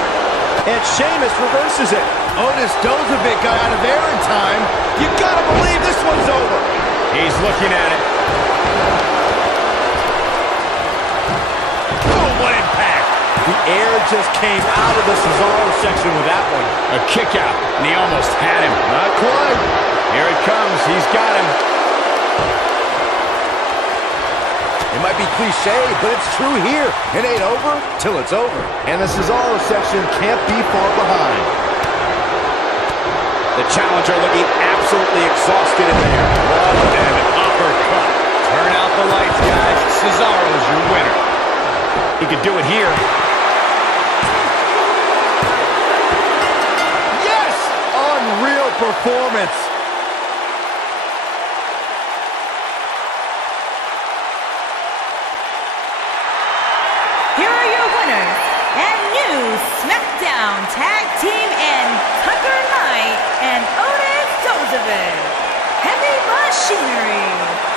And Sheamus reverses it. Otis Dozovic got out of there in time. You gotta believe this one's over. He's looking at it. Oh, what impact. The air just came out of the Cesaro section with that one. A kick out, and he almost had him. Not quite. Here it comes. He's got him. It might be cliche, but it's true here. It ain't over till it's over. And the Cesaro section can't be far behind. The challenger looking absolutely exhausted in there. What an uppercut. Turn out the lights, guys. Cesaro's your winner. He could do it here. Yes! Unreal performance. Here are your winners and new SmackDown Tag Team in Tucker Knight and Otis Dozovic. Heavy Machinery.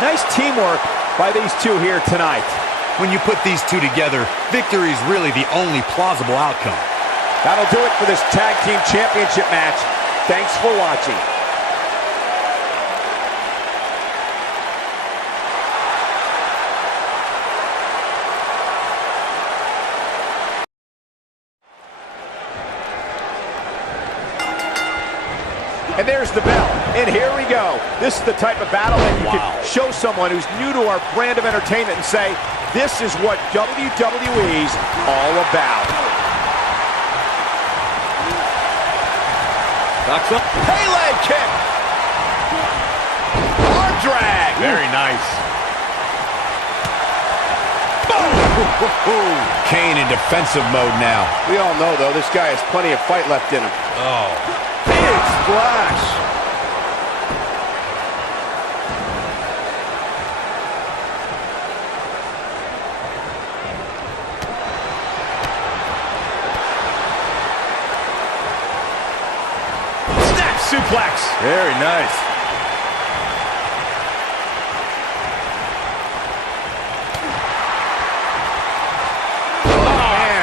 Nice teamwork by these two here tonight. When you put these two together, victory is really the only plausible outcome. That'll do it for this Tag Team Championship match. Thanks for watching. And there's the bell. And here we go. This is the type of battle that you can show someone who's new to our brand of entertainment and say, this is what WWE's all about. Ducks up. Pele kick. Arm drag. Very nice. Boom. Kane in defensive mode now. We all know, though, this guy has plenty of fight left in him. Oh. Big splash. Snap suplex. Very nice.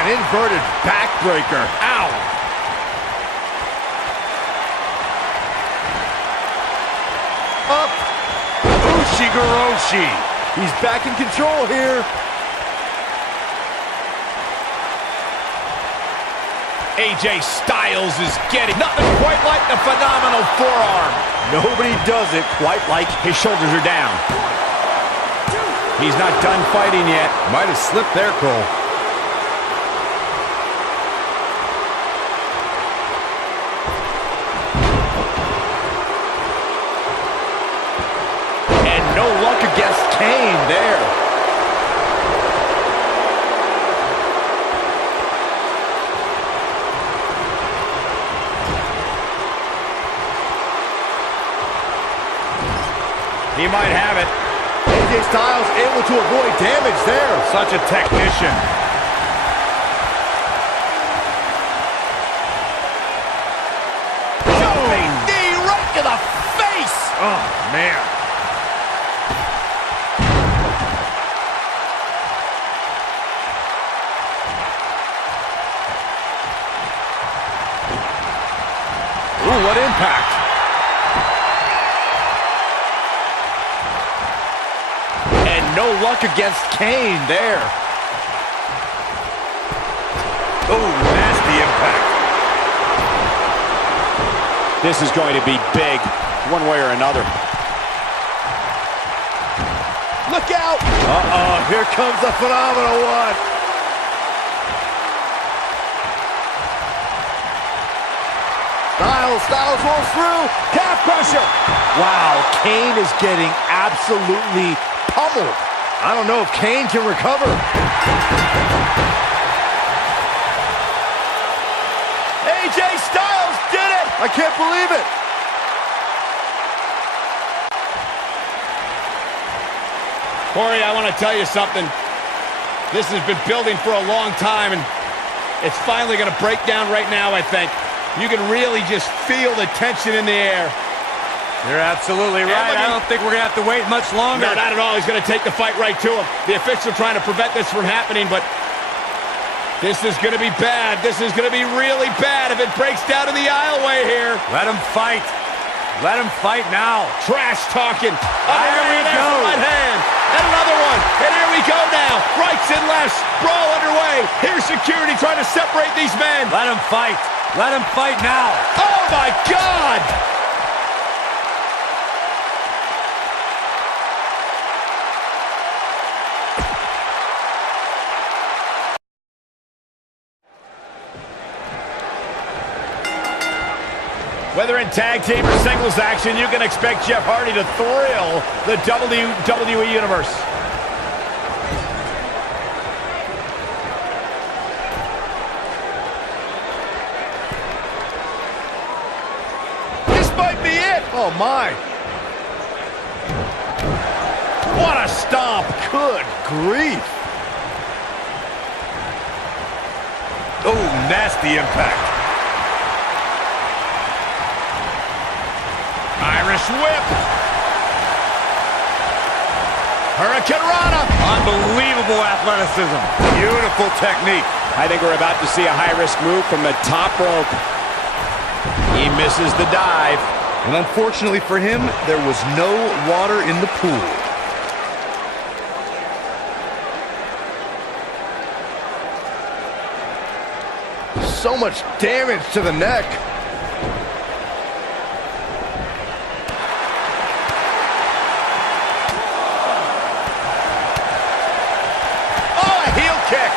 Inverted backbreaker. Ow. Up. Ushigoroshi. He's back in control here. AJ Styles is getting nothing quite like the phenomenal forearm. Nobody does it quite like. His shoulders are down. He's not done fighting yet. Might have slipped there, Cole. No luck against Kane there. He might have it. AJ Styles able to avoid damage there. Such a technician. Jumping knee right to the face. Oh, man. Ooh, what impact. And no luck against Kane there. Oh, nasty impact. This is going to be big, one way or another. Look out! Uh-oh, here comes the phenomenal one. Styles rolls through. Calf crusher. Wow, Kane is getting absolutely pummeled. I don't know if Kane can recover. AJ Styles did it! I can't believe it. Corey, I want to tell you something. This has been building for a long time, and it's finally going to break down right now, I think. You can really just feel the tension in the air. You're absolutely right. I don't think we're going to have to wait much longer. No, not at all. He's going to take the fight right to him. The official trying to prevent this from happening, but this is going to be bad. This is going to be really bad if it breaks down in the aisleway here. Let him fight. Let him fight now. Trash talking. There we go. Right hand. And another one. And here we go now. Rights and lefts. Brawl underway. Here's security trying to separate these men. Let him fight. Let him fight now. Oh, my God. Whether in tag team or singles action, you can expect Jeff Hardy to thrill the WWE Universe. This might be it. Oh, my. What a stomp. Good grief. Oh, nasty impact. Irish whip. Hurricane Rana. Unbelievable athleticism. Beautiful technique. I think we're about to see a high-risk move from the top rope. He misses the dive. And unfortunately for him, there was no water in the pool. So much damage to the neck.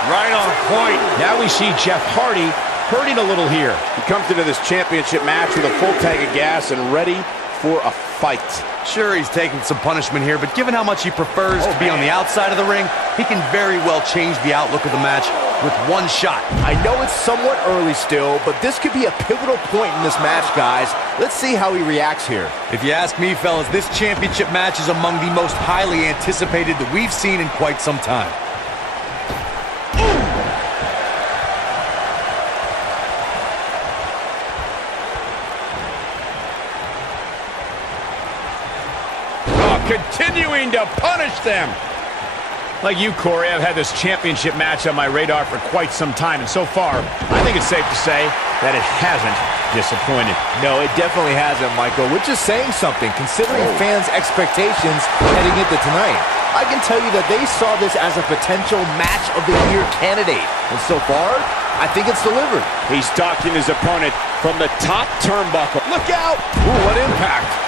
Right on point. Now we see Jeff Hardy hurting a little here. He comes into this championship match with a full tank of gas and ready for a fight. Sure, he's taking some punishment here, but given how much he prefers to be on the outside of the ring, he can very well change the outlook of the match with one shot. I know it's somewhat early still, but this could be a pivotal point in this match, guys. Let's see how he reacts here. If you ask me, fellas, this championship match is among the most highly anticipated that we've seen in quite some time. Continuing to punish them. Like you, Corey, I've had this championship match on my radar for quite some time, and so far, I think it's safe to say that it hasn't disappointed. No, it definitely hasn't, Michael, which is saying something, considering fans' expectations heading into tonight. I can tell you that they saw this as a potential match of the year candidate, and so far, I think it's delivered. He's stalking his opponent from the top turnbuckle. Look out! Ooh, what impact!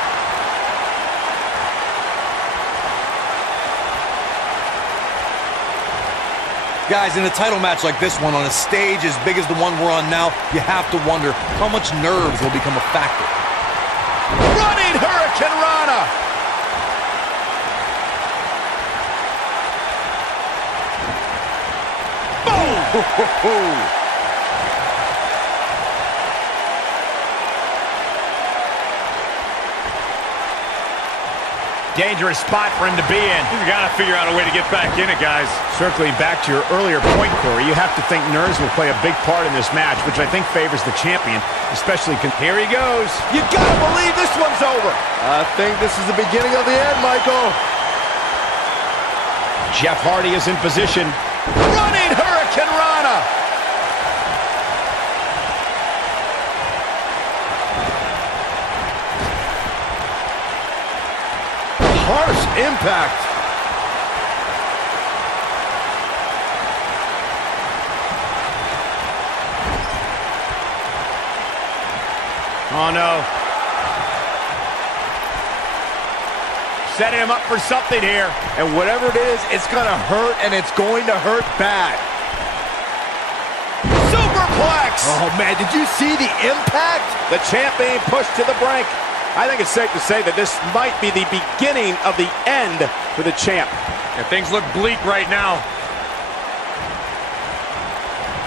Guys, in a title match like this one, on a stage as big as the one we're on now, you have to wonder how much nerves will become a factor. Running Hurricane Rana! Boom! Dangerous spot for him to be in. You've got to figure out a way to get back in it, guys. Circling back to your earlier point, Corey, you have to think nerves will play a big part in this match, which I think favors the champion, especially here he goes. You gotta believe this one's over. I think this is the beginning of the end, Michael. Jeff Hardy is in position. Running Hurricane Rana. Harsh impact. Oh, no. Setting him up for something here. And whatever it is, it's going to hurt, and it's going to hurt bad. Superplex! Oh, man, did you see the impact? The champ being pushed to the brink. I think it's safe to say that this might be the beginning of the end for the champ. Yeah, things look bleak right now.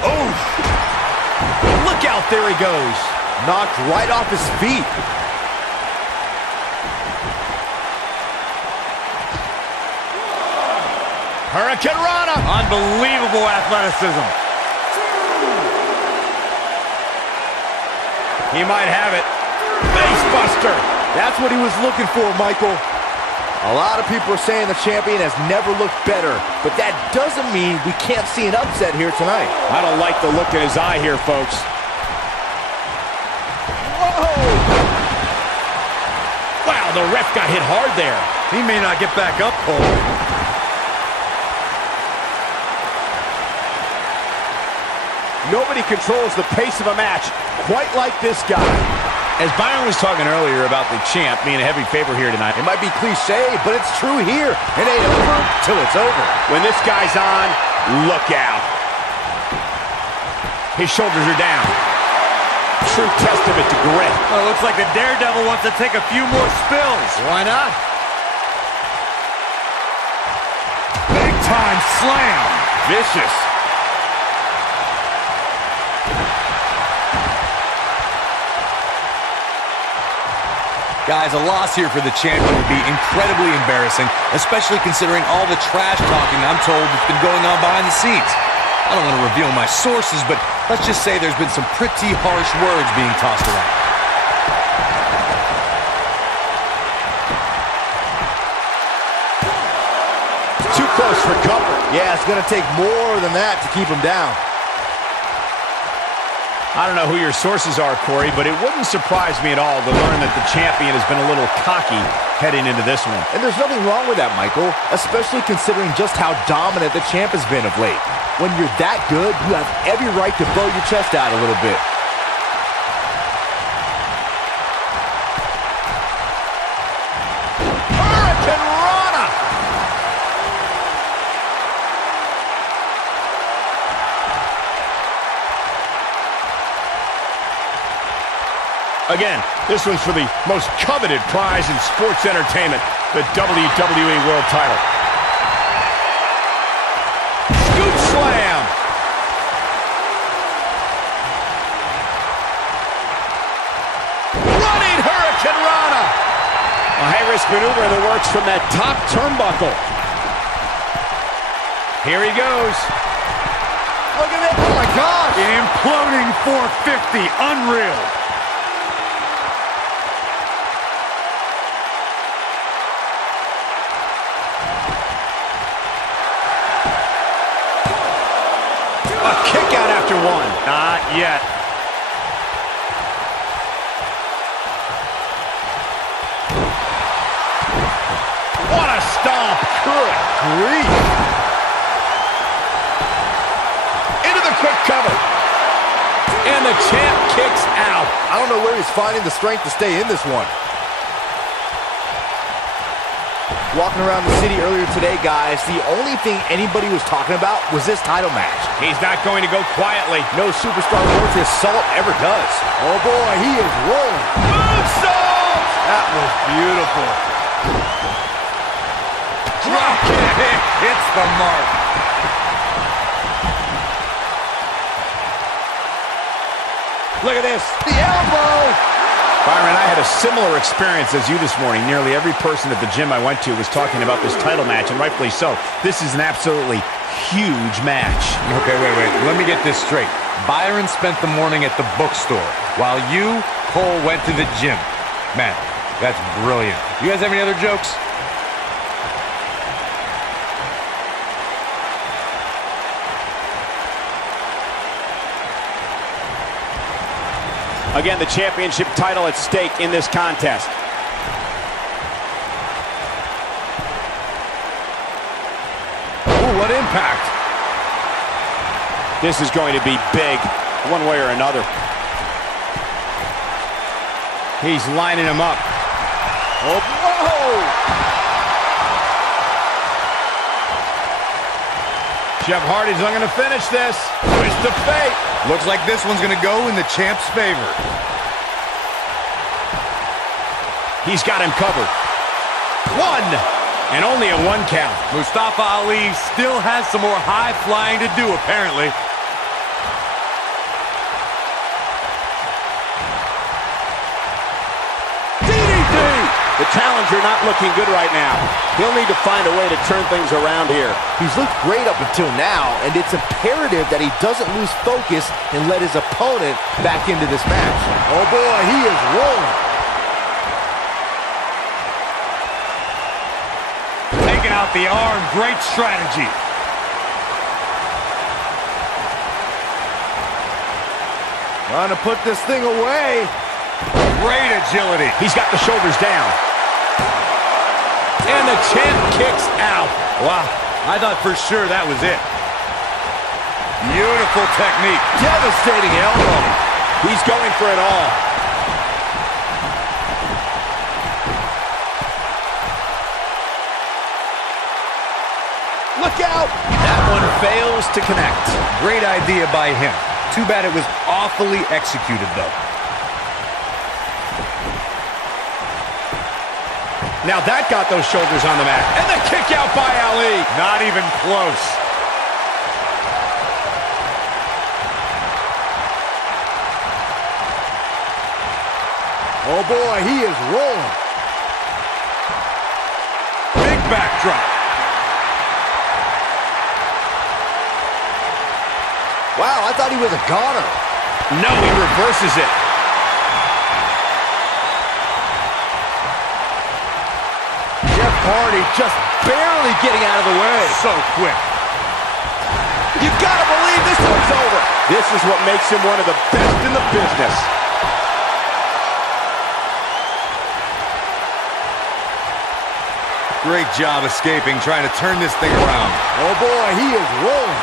Oh! Look out, there he goes. Knocked right off his feet. Hurricane Rana. Unbelievable athleticism. He might have it. Face buster. That's what he was looking for, Michael. A lot of people are saying the champion has never looked better, but that doesn't mean we can't see an upset here tonight. I don't like the look in his eye here, folks. Whoa! Wow, the ref got hit hard there. He may not get back up, Cole. Nobody controls the pace of a match quite like this guy. As Byron was talking earlier about the champ being a heavy favorite here tonight, It might be cliche, but it's true here. It ain't over till it's over. When this guy's on, look out. his shoulders are down. True testament to grit. Well, it looks like the Daredevil wants to take a few more spills. Why not? Big time slam. Vicious. Guys, a loss here for the champion would be incredibly embarrassing, especially considering all the trash talking I'm told that's been going on behind the scenes. I don't want to reveal my sources, but let's just say there's been some pretty harsh words being tossed around. Too close for comfort. Yeah, it's going to take more than that to keep him down. I don't know who your sources are, Corey, but it wouldn't surprise me at all to learn that the champion has been a little cocky heading into this one. And there's nothing wrong with that, Michael, especially considering just how dominant the champ has been of late. When you're that good, you have every right to blow your chest out a little bit. Hurricane Rana! Again, this one's for the most coveted prize in sports entertainment, the WWE World Title. Scoop slam! Running Hurricane Rana! A high-risk maneuver in the works from that top turnbuckle. Here he goes. Look at that. Oh, my gosh. Imploding 450. Unreal. A kick out after one. Not yet. What a stomp. Good grief. Into the quick cover. And the champ kicks out. I don't know where he's finding the strength to stay in this one. Walking around the city earlier today, guys, the only thing anybody was talking about was this title match. He's not going to go quietly. No superstar worth his salt ever does. Oh boy, he is rolling. Moonsault! That was beautiful. Drop kick. Hits the mark. Look at this. The elbow! Byron, I had a similar experience as you this morning. Nearly every person at the gym I went to was talking about this title match, and rightfully so. This is an absolutely huge match. Okay, wait. Let me get this straight. Byron spent the morning at the bookstore, while you, Cole, went to the gym. Man, that's brilliant. You guys have any other jokes? Again, the championship title at stake in this contest. Ooh, what impact. This is going to be big, one way or another. He's lining him up. Oh, whoa! Jeff Hardy's not going to finish this. Twist of fate. Looks like this one's going to go in the champ's favor. He's got him covered. One, and only a one count. Mustafa Ali still has some more high flying to do, apparently. DDT! The challenger not looking good right now. He'll need to find a way to turn things around here. He's looked great up until now, and it's imperative that he doesn't lose focus and let his opponent back into this match. Oh boy, he is rolling. Taking out the arm, great strategy. Trying to put this thing away. Great agility. He's got the shoulders down. And the champ kicks out. Wow, I thought for sure that was it. Beautiful technique. Devastating elbow. He's going for it all. Look out! That one fails to connect. Great idea by him. Too bad it was awfully executed, though. Now that got those shoulders on the mat. And the kick out by Ali. Not even close. Oh boy, he is rolling. Big backdrop. Wow, I thought he was a goner. No, he reverses it. Jeff Hardy just barely getting out of the way. So quick. You gotta believe this one's over. This is what makes him one of the best in the business. Great job escaping, trying to turn this thing around. Oh boy, he is rolling.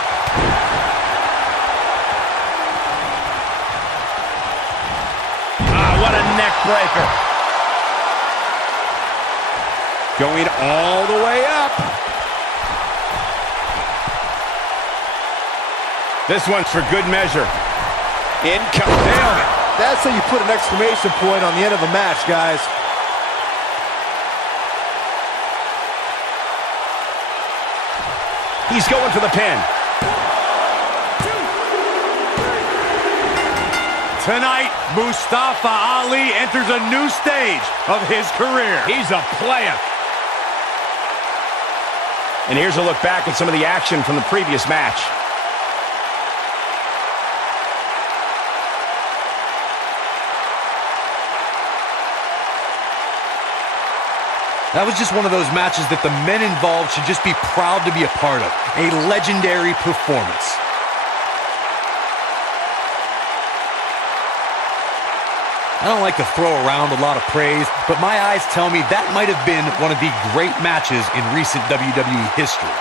What a neck breaker. Going all the way up. This one's for good measure. Income. Nailed it. That's how you put an exclamation point on the end of a match, guys. He's going for the pin. Tonight, Mustafa Ali enters a new stage of his career. He's a player. And here's a look back at some of the action from the previous match. That was just one of those matches that the men involved should just be proud to be a part of. A legendary performance. I don't like to throw around a lot of praise, but my eyes tell me that might have been one of the great matches in recent WWE history.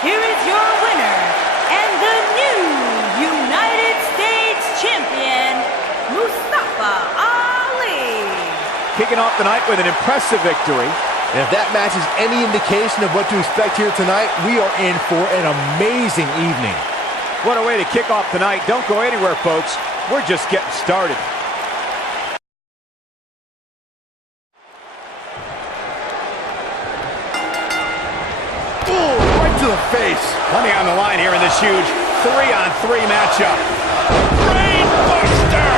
Here is your winner and the new United States Champion, Mustafa Ali. Kicking off the night with an impressive victory. And if that match is any indication of what to expect here tonight, we are in for an amazing evening. What a way to kick off the night. Don't go anywhere, folks. We're just getting started. Ooh, right to the face. Plenty on the line here in this huge 3-on-3 matchup. Brainbuster!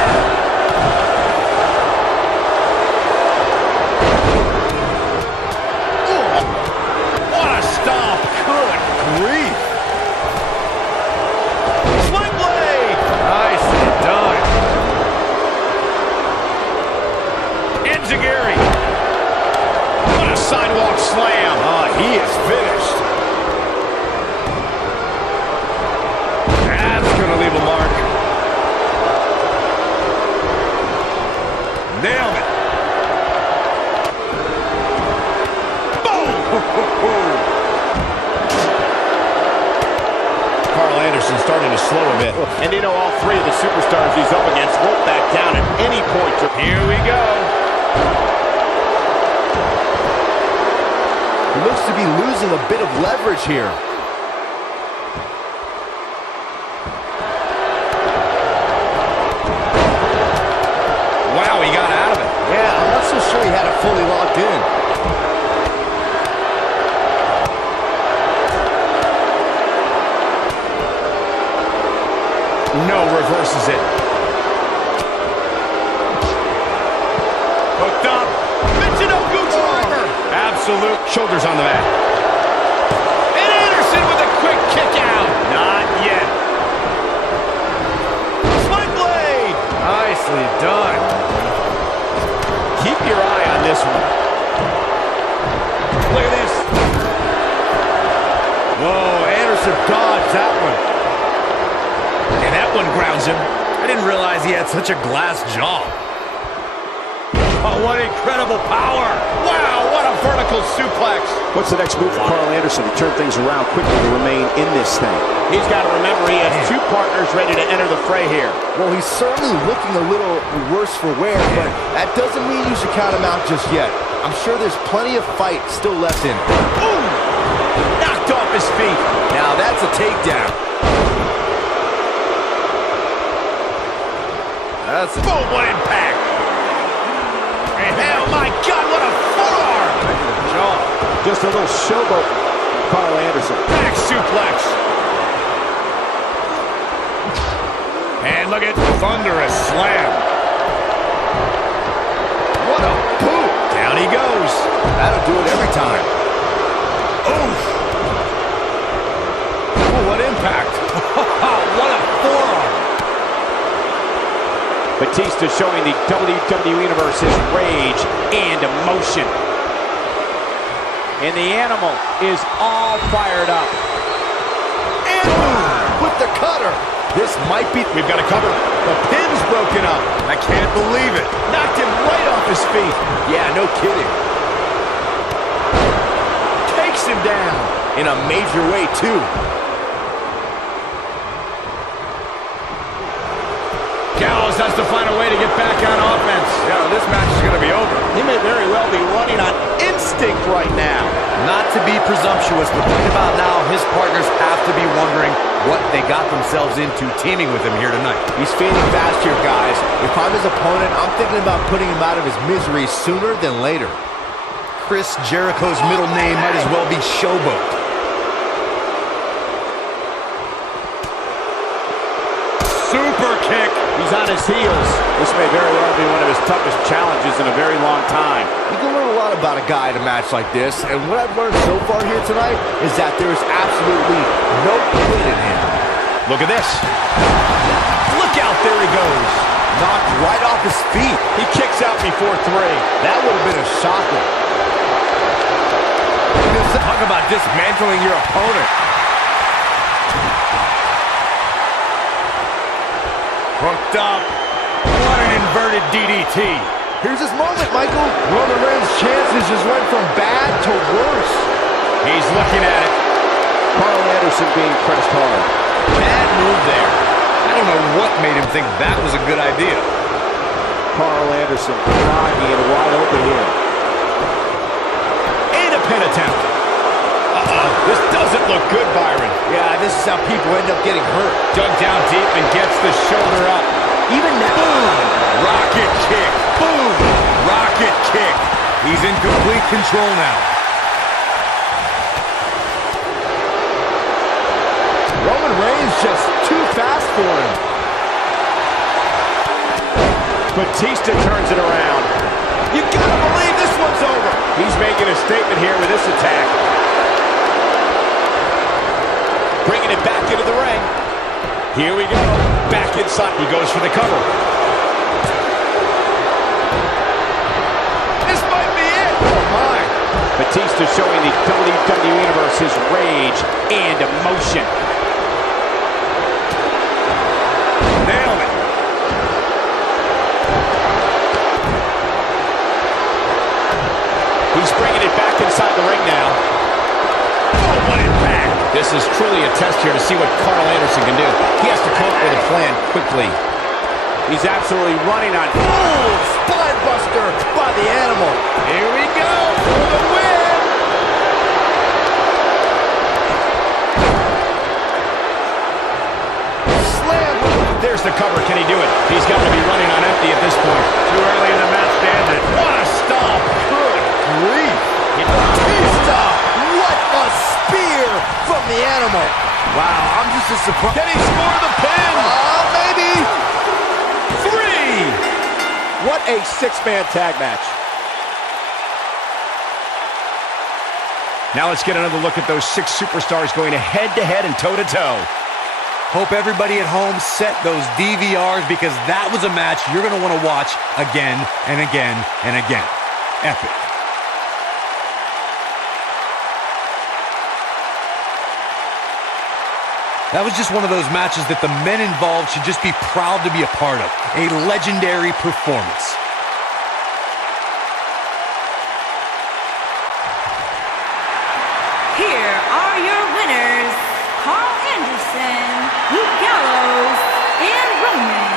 Grief. Sling blade! Nicely done. Enziguri. What a sidewalk slam. He is finished. That's going to leave a mark. Nailed it. Boom! Anderson starting to slow a bit. And you know, all three of the superstars he's up against won't back down at any point. Here we go. He looks to be losing a bit of leverage here. Wow, he got out of it. Yeah, I'm not so sure he had it fully locked in. misses it. Hooked up. Michinoku driver. Absolute. Shoulders on the mat. And Anderson with a quick kick out. Not yet. Spike blade. Nicely done. Keep your eye on this one. Look at this. Whoa, Anderson dodged that one. And that one grounds him. I didn't realize he had such a glass jaw. Oh, what incredible power. Wow, what a vertical suplex. What's the next move for Carl Anderson to turn things around quickly to remain in this thing? He's got to remember he has two partners ready to enter the fray here. Well, he's certainly looking a little worse for wear, but that doesn't mean you should count him out just yet. I'm sure there's plenty of fight still left in him. Ooh! Knocked off his feet. Now that's a takedown. That's a Boom, what impact. And oh my God, what a forearm. jaw. Just a little showboat, Carl Anderson. Back suplex. And look at thunderous slam. What a boot. Down he goes. That'll do it every time. Oof. Oh, what impact. What a forearm. Batista showing the WWE Universe his rage and emotion. And the animal is all fired up. And with the cutter. This might be... We've got a cover. The pin's broken up. I can't believe it. Knocked him right off his feet. Yeah, no kidding. Takes him down. In a major way, too. Gallows has to find a way to get back on offense. Yeah, this match is going to be over. He may very well be running on instinct right now. Not to be presumptuous, but think about now, his partners have to be wondering what they got themselves into teaming with him here tonight. He's fading fast here, guys. If I'm his opponent, I'm thinking about putting him out of his misery sooner than later. Chris Jericho's middle name might as well be Showboat. Super kick. He's on his heels. This may very well be one of his toughest challenges in a very long time. You can learn a lot about a guy in a match like this, and what I've learned so far here tonight is that there is absolutely no quit in him. Look at this. Look out, there he goes. Knocked right off his feet. He kicks out before three. That would have been a shocker. Talk about dismantling your opponent. Hooked up. What an inverted DDT. Here's his moment, Michael. Roman Reigns' chances just went from bad to worse. He's looking at it. Carl Anderson being pressed hard. Bad move there. I don't know what made him think that was a good idea. Carl Anderson groggy and wide open here. And a pin attempt. This doesn't look good, Byron. Yeah, this is how people end up getting hurt. Dug down deep and gets the shoulder up. Even now. Boom. Rocket kick. Boom. Rocket kick. He's in complete control now. Roman Reigns just too fast for him. Batista turns it around. You gotta believe this one's over. He's making a statement here with this attack. Bringing it back into the ring. Here we go. Back inside. He goes for the cover. This might be it. Oh, my. Batista showing the WWE Universe his rage and emotion. Nailed it. He's bringing it back inside the ring now. Oh, what impact. This is truly a test here to see what Carl Anderson can do. He has to come up with a plan quickly. He's absolutely running on. Oh, spine buster by the animal. Here we go for the win. Slam. There's the cover. Can he do it? He's got to be running on empty at this point. Too early in the match to end it. What a stomp. Good grief. Batista. What a spear from the animal. Wow, I'm just as surprised. Can he score the pin? Maybe. 3! What a six-man tag match. Now let's get another look at those 6 superstars going head-to-head and toe-to-toe. Hope everybody at home set those DVRs, because that was a match you're going to want to watch again and again and again. Epic. That was just one of those matches that the men involved should just be proud to be a part of. A legendary performance. Here are your winners, Carl Anderson, Luke Gallows, and Roman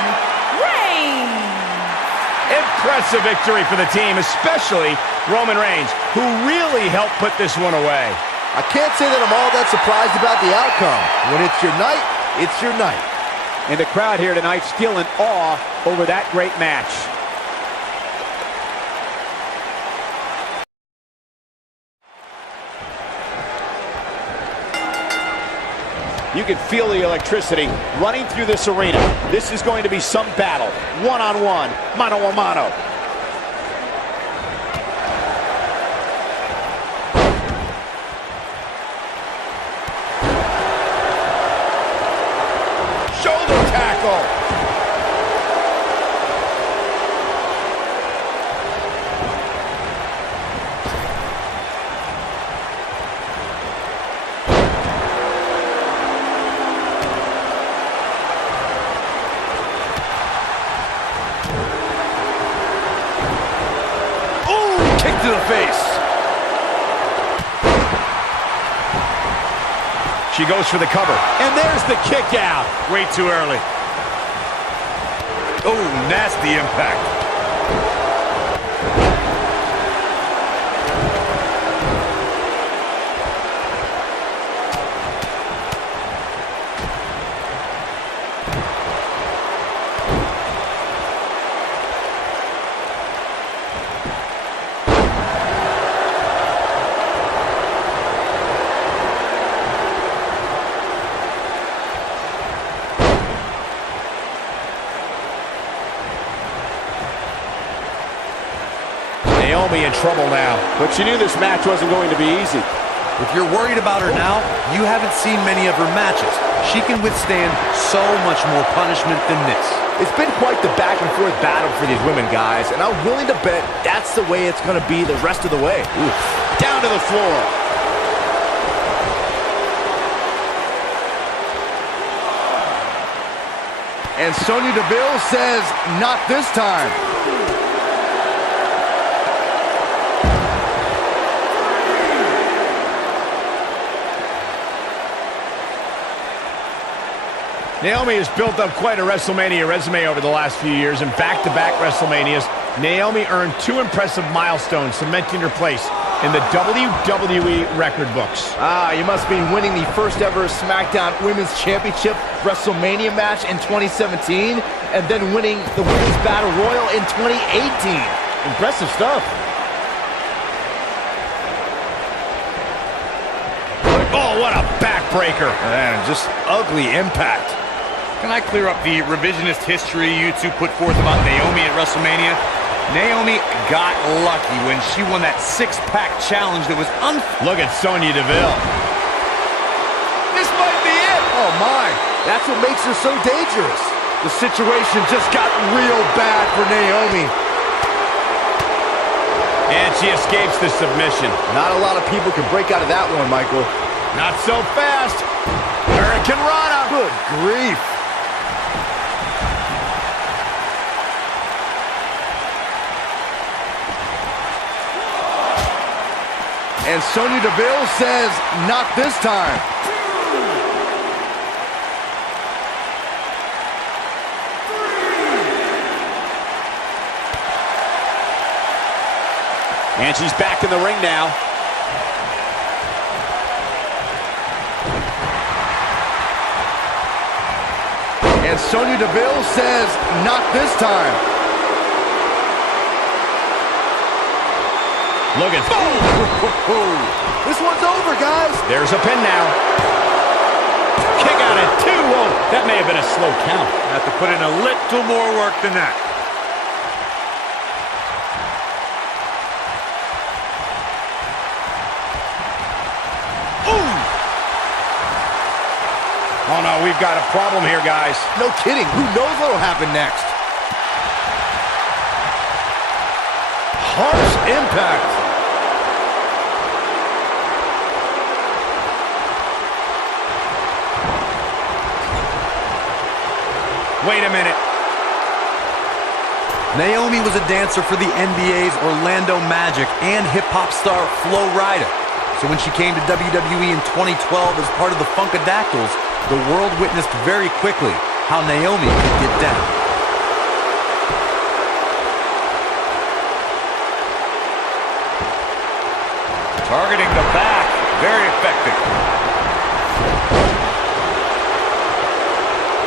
Reigns. Impressive victory for the team, especially Roman Reigns, who really helped put this one away. I can't say that I'm all that surprised about the outcome. When it's your night, it's your night. And the crowd here tonight still in awe over that great match. You can feel the electricity running through this arena. This is going to be some battle. One-on-one, mano-a-mano. Shoulder tackle. To the face. She goes for the cover. And there's the kick out. Way too early. Oh, nasty impact. Naomi in trouble now. But she knew this match wasn't going to be easy. If you're worried about her now, you haven't seen many of her matches. She can withstand so much more punishment than this. It's been quite the back and forth battle for these women, guys, and I'm willing to bet that's the way it's going to be the rest of the way. Oof. Down to the floor. And Sonya Deville says, not this time. Naomi has built up quite a WrestleMania resume over the last few years. In back-to-back WrestleManias, Naomi earned 2 impressive milestones, cementing her place in the WWE record books. You must be winning the first ever SmackDown Women's Championship WrestleMania match in 2017, and then winning the Women's Battle Royal in 2018. Impressive stuff. Oh, what a backbreaker. And just ugly impact. Can I clear up the revisionist history you two put forth about Naomi at WrestleMania? Naomi got lucky when she won that 6-pack challenge that was Look at Sonya Deville. This might be it! Oh my, that's what makes her so dangerous. The situation just got real bad for Naomi. And she escapes the submission. Not a lot of people can break out of that one, Michael. Not so fast. Hurricane Rana. Good grief. And Sonya Deville says, not this time. And she's back in the ring now. And Sonya Deville says, not this time. Look at boom! This one's over, guys. There's a pin now. Kick out at 2. Whoa, that may have been a slow count. Have to put in a little more work than that. Ooh! Oh no, we've got a problem here, guys. No kidding. Who knows what'll happen next? Harsh impact. Wait a minute. Naomi was a dancer for the NBA's Orlando Magic and hip-hop star Flo Rida. So when she came to WWE in 2012 as part of the Funkadactyls, the world witnessed very quickly how Naomi could get down. Targeting the back. Very effective.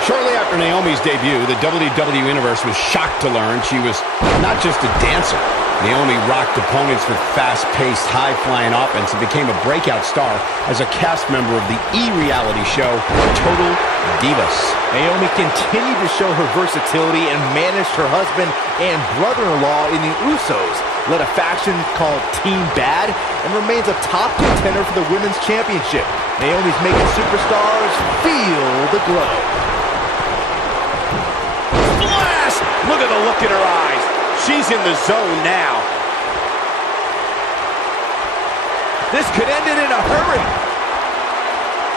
Shortly after Naomi's debut, the WWE Universe was shocked to learn she was not just a dancer. Naomi rocked opponents with fast-paced, high-flying offense and became a breakout star as a cast member of the E-reality show Total Divas. Naomi continued to show her versatility and managed her husband and brother-in-law in the Usos, led a faction called Team Bad, and remains a top contender for the Women's Championship. Naomi's making superstars feel the glow. Blast! Look at the look in her eyes. She's in the zone now. This could end it in a hurry.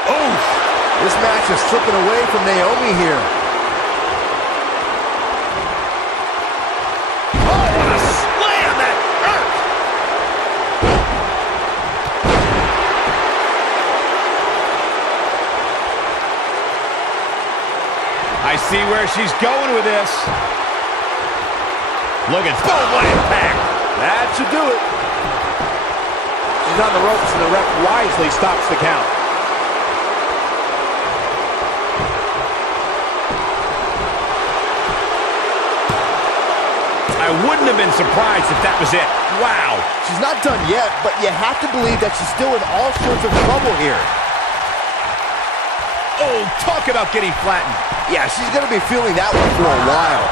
Oh, this match is slipping away from Naomi here. Oh, what a slam! That hurt! I see where she's going with this. Look at boom, what impact! That should do it. She's on the ropes and the ref wisely stops the count. I wouldn't have been surprised if that was it. Wow. She's not done yet, but you have to believe that she's still in all sorts of trouble here. Oh, talk about getting flattened. Yeah, she's going to be feeling that one for a while.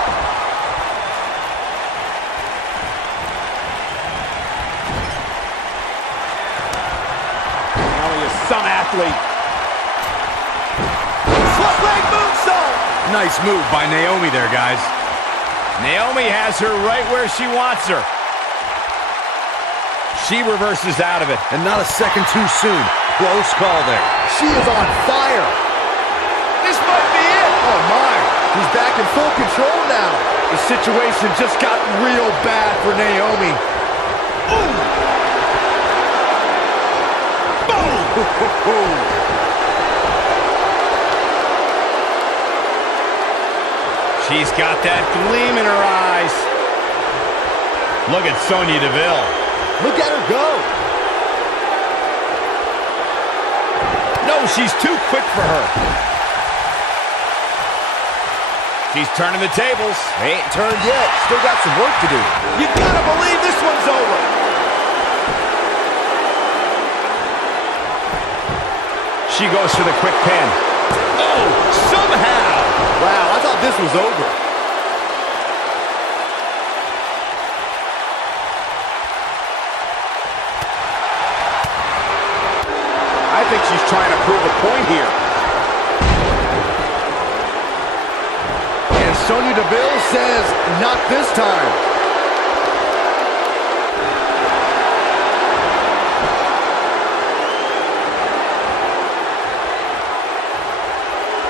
Some athlete. Front leg moonsault. Nice move by Naomi there, guys. Naomi has her right where she wants her. She reverses out of it. And not a second too soon. Close call there. She is on fire. This might be it. Oh, my. She's back in full control now. The situation just got real bad for Naomi. Ooh. She's got that gleam in her eyes. Look at Sonya Deville. Look at her go. No, she's too quick for her. She's turning the tables. They ain't turned yet. Still got some work to do. You gotta believe this one's over. She goes for the quick pin. Oh, somehow. Wow, I thought this was over. I think she's trying to prove a point here. And Sonya Deville says, not this time.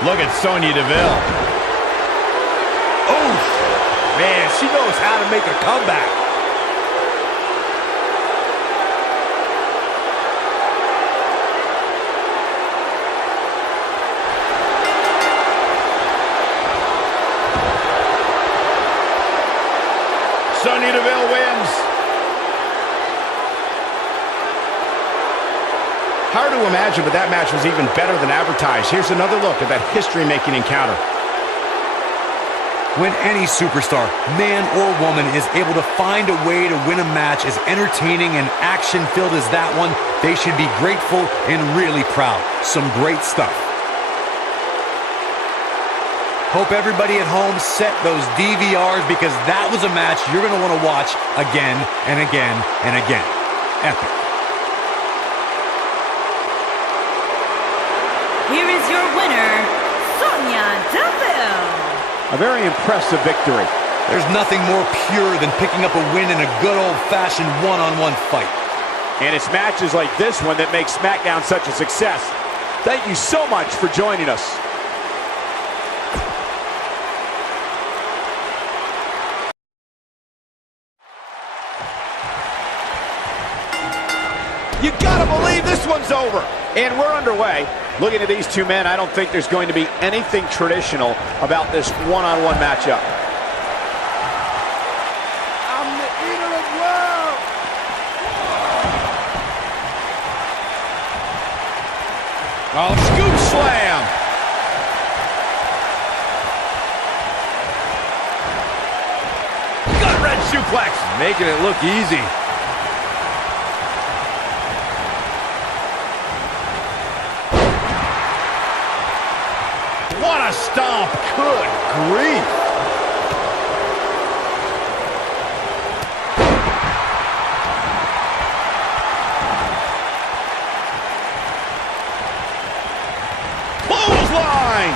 Look at Sonya Deville. Oof. Man, she knows how to make a comeback. Sonya Deville wins. Hard to imagine, but that match was even better than advertised. Here's another look at that history-making encounter. When any superstar, man or woman, is able to find a way to win a match as entertaining and action-filled as that one, they should be grateful and really proud. Some great stuff. Hope everybody at home set those DVRs, because that was a match you're going to want to watch again and again and again. Epic. Here is your winner, Sonya Deville. A very impressive victory. There's nothing more pure than picking up a win in a good old-fashioned one-on-one fight. And it's matches like this one that make SmackDown such a success. Thank you so much for joining us. You gotta believe this one's over. And we're underway. Looking at these two men, I don't think there's going to be anything traditional about this one-on-one matchup. I'm the eater of world. Oh, scoop slam. Gut-wrench suplex. Making it look easy. What a stomp. Good grief. Clothesline.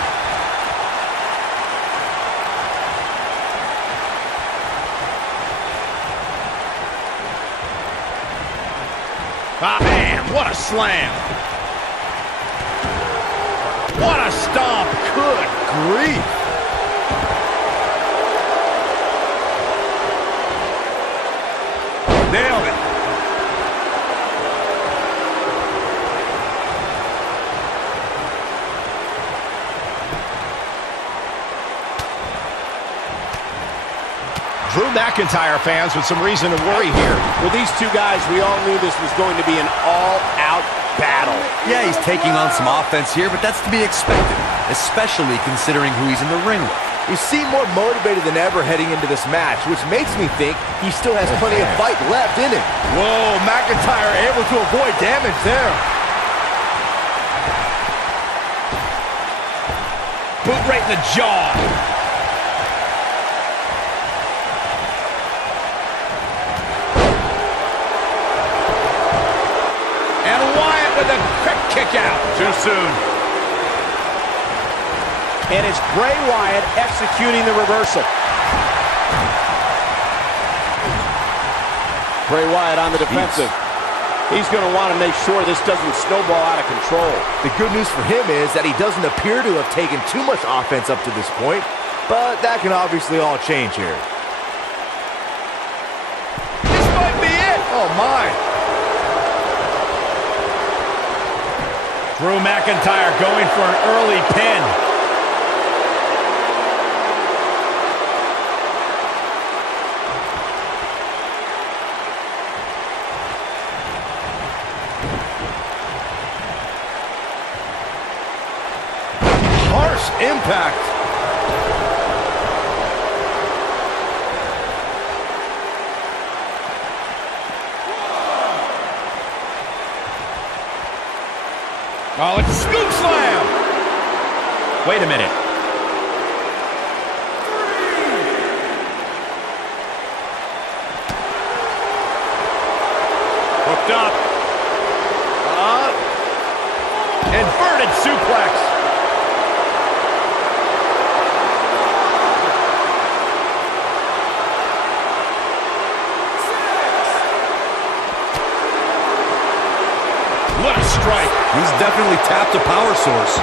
Bam, what a slam. What a stomp. Good grief. Nailed it. Drew McIntyre fans with some reason to worry here. With these two guys, we all knew this was going to be an all-out battle. Yeah, he's taking on some offense here, but that's to be expected, especially considering who he's in the ring with. He seemed more motivated than ever heading into this match, which makes me think he still has plenty of fight left in him. Whoa, McIntyre able to avoid damage there. Boot right in the jaw. And Wyatt with a quick kick out. Too soon. And it's Bray Wyatt executing the reversal. Bray Wyatt on the defensive. He's going to want to make sure this doesn't snowball out of control. The good news for him is that he doesn't appear to have taken too much offense up to this point, but that can obviously all change here. This might be it. Oh, my. Drew McIntyre going for an early pin. Harsh impact. Oh, it's a scoop slam. Wait a minute. Hooked up. Inverted suplex. What a strike. He's definitely tapped a power source.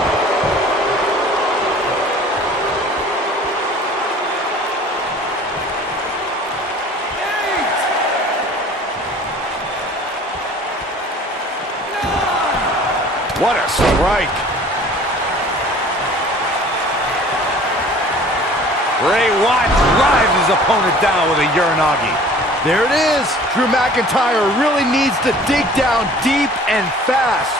What a strike. Bray Wyatt drives his opponent down with a Uranagi. There it is. Drew McIntyre really needs to dig down deep and fast.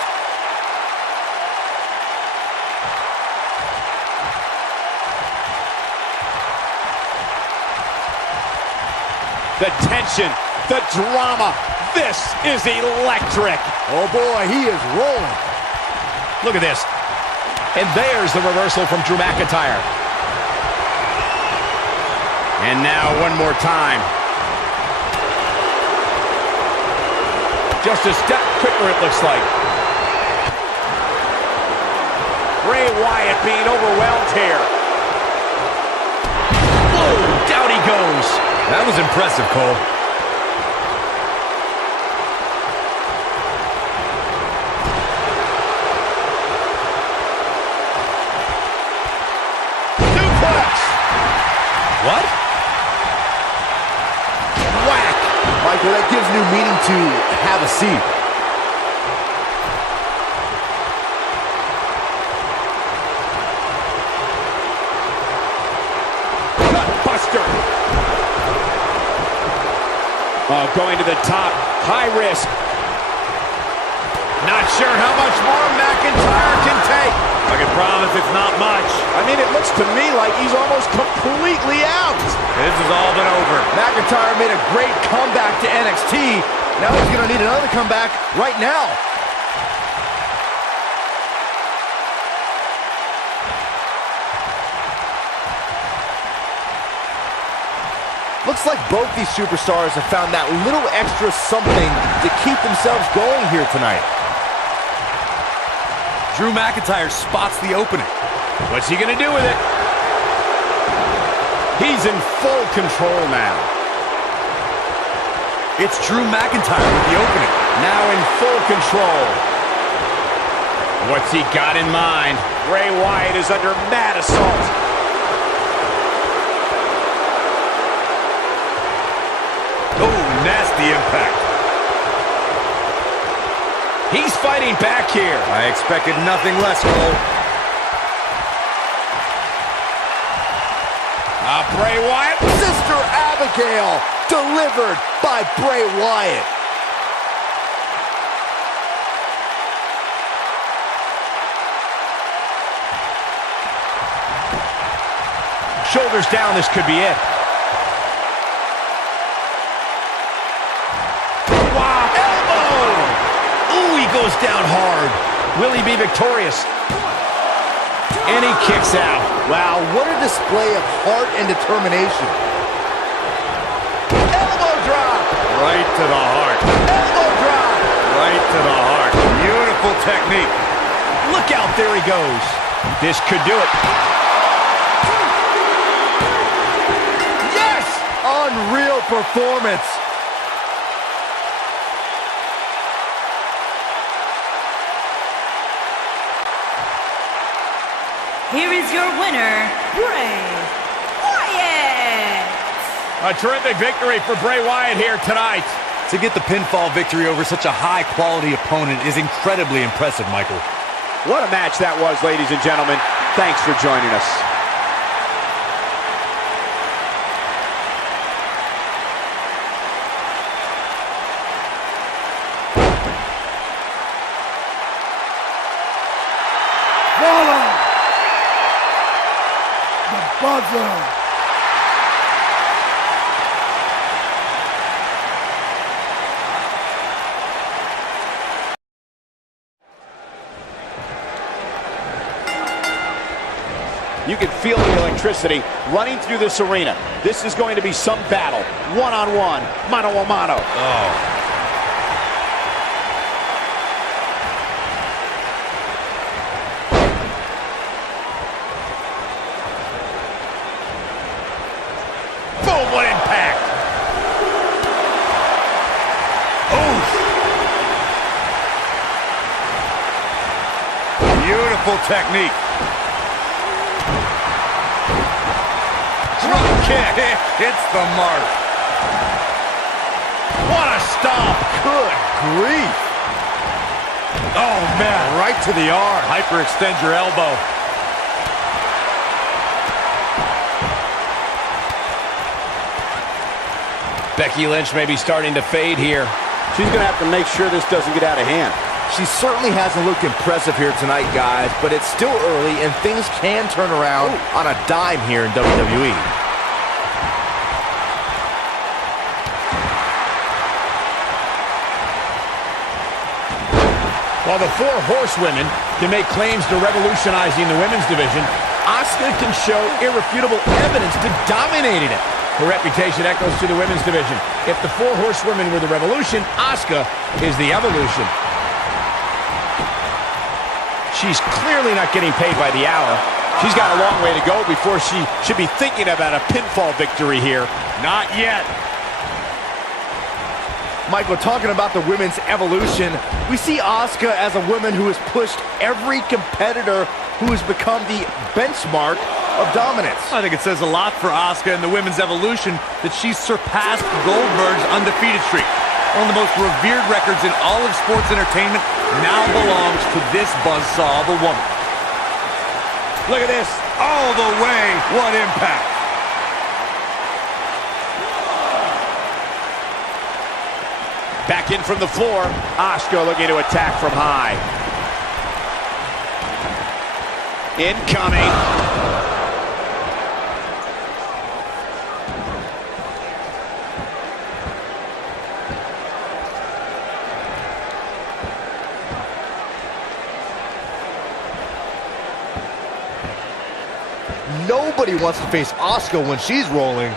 The tension, the drama. This is electric. Oh boy, he is rolling. Look at this. And there's the reversal from Drew McIntyre. And now one more time. Just a step quicker, it looks like. Bray Wyatt being overwhelmed here. Whoa, down he goes. That was impressive, Cole. Suplex. What? Whack! Michael, that gives new meaning to have a seat. Gutbuster. Oh, going to the top. High risk. Not sure how much more McIntyre can take. I can promise it's not much. I mean, it looks to me like he's almost completely out. This has all been over. McIntyre made a great comeback to NXT. Now he's going to need another comeback right now. Looks like both these superstars have found that little extra something to keep themselves going here tonight. Drew McIntyre spots the opening. What's he going to do with it? He's in full control now. It's Drew McIntyre with the opening. Now in full control. What's he got in mind? Bray Wyatt is under mad assault. Oh, nasty impact. He's fighting back here. I expected nothing less, Cole. Bray Wyatt. Sister Abigail, delivered by Bray Wyatt. Shoulders down, this could be it. Wow, elbow! Ooh, he goes down hard. Will he be victorious? And he kicks out. Wow, what a display of heart and determination. Elbow drop! Right to the heart. Elbow drop! Right to the heart. Beautiful technique. Look out, there he goes. This could do it. Yes! Unreal performance. Here is your winner, Bray Wyatt. A terrific victory for Bray Wyatt here tonight. To get the pinfall victory over such a high-quality opponent is incredibly impressive, Michael. What a match that was, ladies and gentlemen. Thanks for joining us. Buzzer. You can feel the electricity running through this arena. This is going to be some battle. One-on-one, mano-a-mano. Oh. Boom, what impact! Oof! Beautiful technique. Drop kick! It's the mark. What a stomp! Good grief. Oh, man, right to the arm. Hyperextend your elbow. Becky Lynch may be starting to fade here. She's going to have to make sure this doesn't get out of hand. She certainly hasn't looked impressive here tonight, guys, but it's still early and things can turn around on a dime here in WWE. While the four horsewomen can make claims to revolutionizing the women's division, Asuka can show irrefutable evidence to dominating it. Her reputation echoes to the women's division. If the four horsewomen were the revolution, Asuka is the evolution. She's clearly not getting paid by the hour. She's got a long way to go before she should be thinking about a pinfall victory here. Not yet. Michael, talking about the women's evolution, we see Asuka as a woman who has pushed every competitor who has become the benchmark of dominance. I think it says a lot for Asuka and the women's evolution that she's surpassed Goldberg's undefeated streak. One of the most revered records in all of sports entertainment now belongs to this buzzsaw of a woman. Look at this. All the way. What impact. Back in from the floor. Asuka looking to attack from high. Incoming. Nobody wants to face Asuka when she's rolling.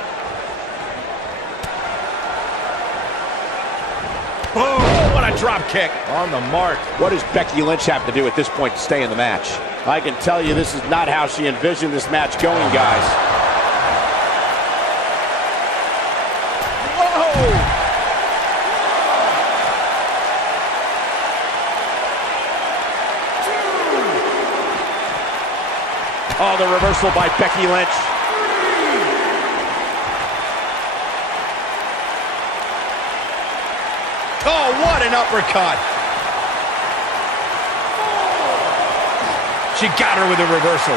Oh, what a drop kick. On the mark. What does Becky Lynch have to do at this point to stay in the match? I can tell you this is not how she envisioned this match going, guys. Whoa! Oh, the reversal by Becky Lynch. Oh, what an uppercut. She got her with a reversal.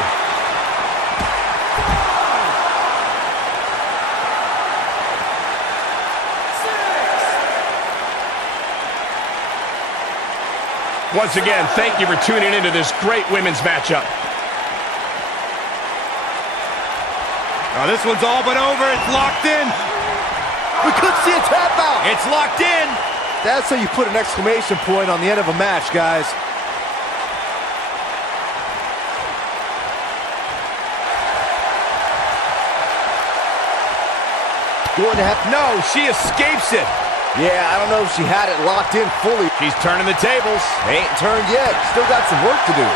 Once again, thank you for tuning into this great women's matchup. Now this one's all but over. It's locked in. We could see a tap out. It's locked in. That's how you put an exclamation point on the end of a match, guys. Going to have... No, she escapes it. Yeah, I don't know if she had it locked in fully. She's turning the tables. Ain't turned yet. Still got some work to do.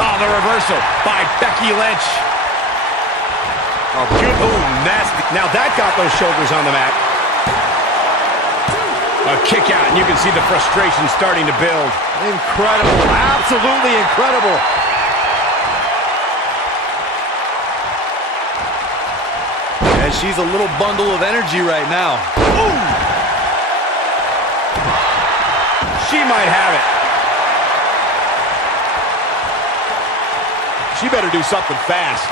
Oh, the reversal by Becky Lynch. Oh, good. Oh, nasty. Now that got those shoulders on the mat. A kick out, and you can see the frustration starting to build. Incredible. Absolutely incredible. And she's a little bundle of energy right now. Ooh. She might have it. She better do something fast.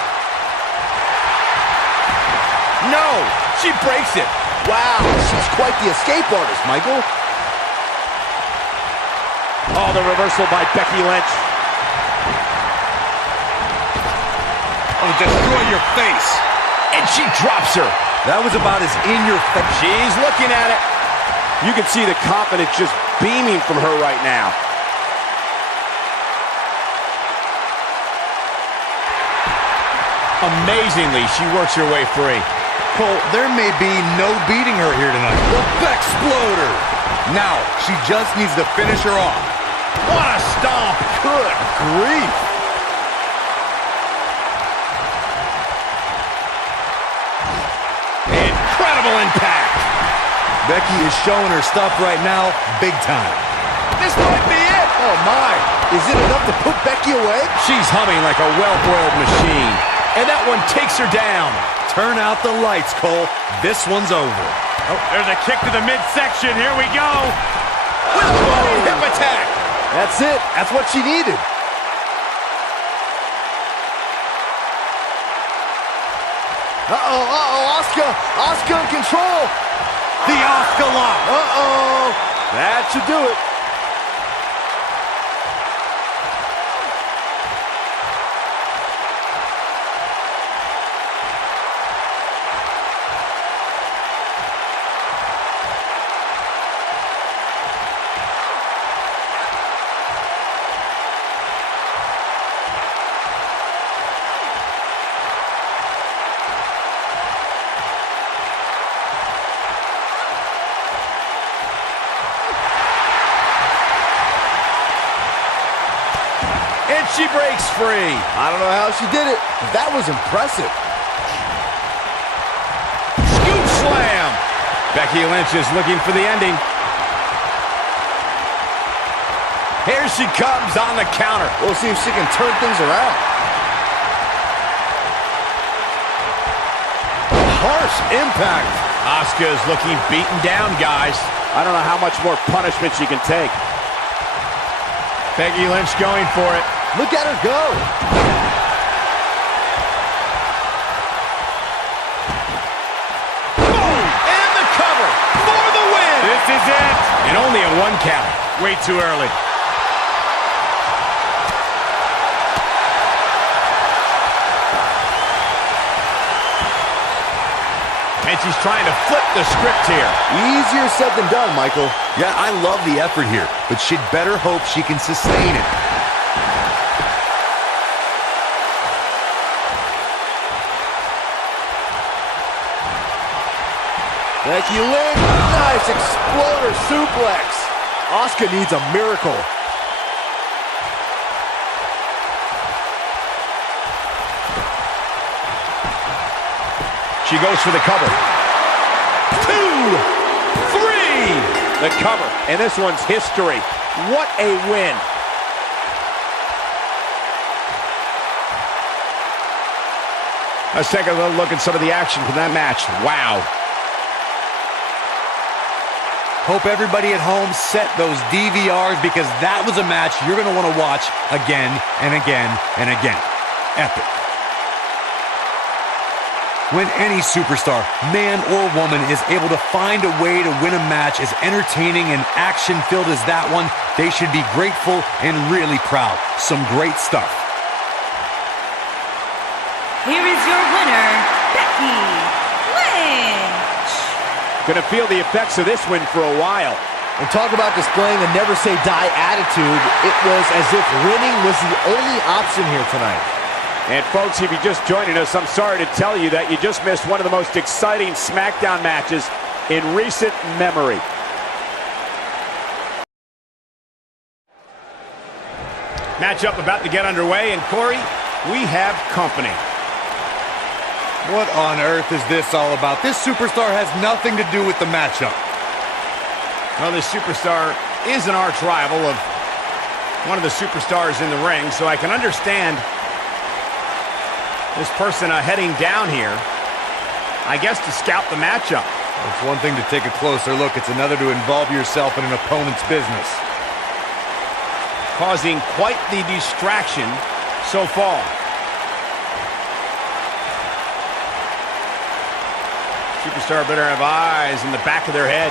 No, she breaks it. Wow, she's quite the escape artist, Michael. Oh, the reversal by Becky Lynch. Oh, destroy your face. And she drops her. That was about as in your face. She's looking at it. You can see the confidence just beaming from her right now. Amazingly, she works her way free. Cole, there may be no beating her here tonight. The Bexploder. Now, she just needs to finish her off. What a stomp. Good grief. Incredible impact. Becky is showing her stuff right now, big time. This might be it. Oh, my. Is it enough to put Becky away? She's humming like a well-oiled machine. And that one takes her down. Turn out the lights, Cole. This one's over. Oh, there's a kick to the midsection. Here we go. With a running hip attack. That's it. That's what she needed. Asuka. Asuka in control. The Asuka lock. That should do it. and she breaks free. I don't know how she did it, but that was impressive. Scoop slam. Becky Lynch is looking for the ending. Here she comes on the counter. We'll see if she can turn things around. Harsh impact. Asuka is looking beaten down, guys. I don't know how much more punishment she can take. Becky Lynch going for it. Look at her go. Boom! And the cover for the win. This is it. And only a 1 count. Way too early. And she's trying to flip the script here. Easier said than done, Michael. Yeah, I love the effort here, but she'd better hope she can sustain it. Becky Lynch, nice exploder suplex. Asuka needs a miracle. She goes for the cover. 2, 3. The cover, and this one's history. What a win. Let's take a little look at some of the action from that match. Wow. Hope everybody at home set those DVRs because that was a match you're going to want to watch again and again and again. Epic. When any superstar, man or woman, is able to find a way to win a match as entertaining and action-filled as that one, they should be grateful and really proud. Some great stuff. Here is your winner, Becky Lynch. Gonna feel the effects of this win for a while. And talk about displaying a never-say-die attitude. It was as if winning was the only option here tonight. And folks, if you're just joining us, I'm sorry to tell you that you just missed one of the most exciting SmackDown matches in recent memory. Matchup about to get underway, and Corey, we have company. What on earth is this all about? This superstar has nothing to do with the matchup. Well, this superstar is an arch rival of one of the superstars in the ring, so I can understand this person heading down here, I guess, to scout the matchup. It's one thing to take a closer look. It's another to involve yourself in an opponent's business. Causing quite the distraction so far. Superstar better have eyes in the back of their head.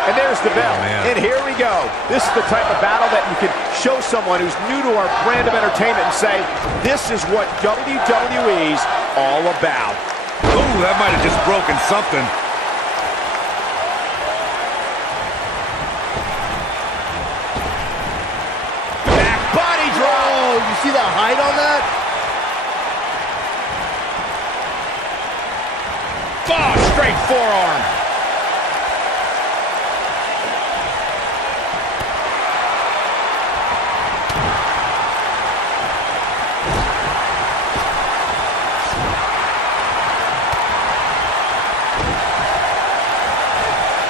And there's the bell. And here we go. This is the type of battle that you can show someone who's new to our brand of entertainment and say, this is what WWE's all about. Ooh, that might have just broken something. Back body drop. Oh, you see that height on that? Oh, straight forearm.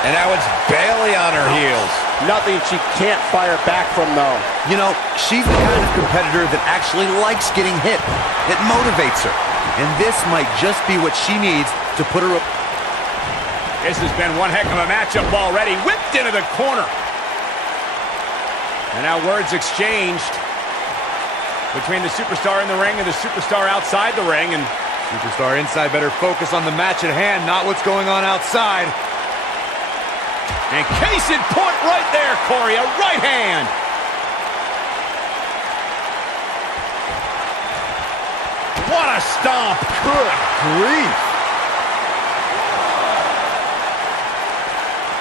And now it's Bayley on her heels. Nothing she can't fire back from, though. You know, she's the kind of competitor that actually likes getting hit. It motivates her. And this might just be what she needs to put her up. This has been one heck of a matchup already. Whipped into the corner. And now words exchanged between the superstar in the ring and the superstar outside the ring. And Superstar inside better focus on the match at hand, not what's going on outside. And case in point right there, Corey, a right hand. What a stomp. Good grief.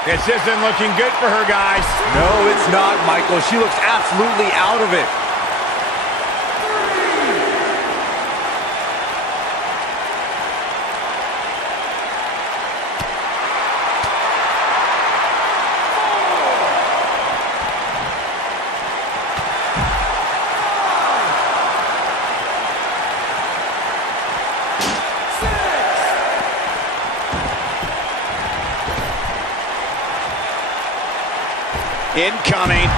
This isn't looking good for her, guys. No, it's not, Michael. She looks absolutely out of it. Incoming.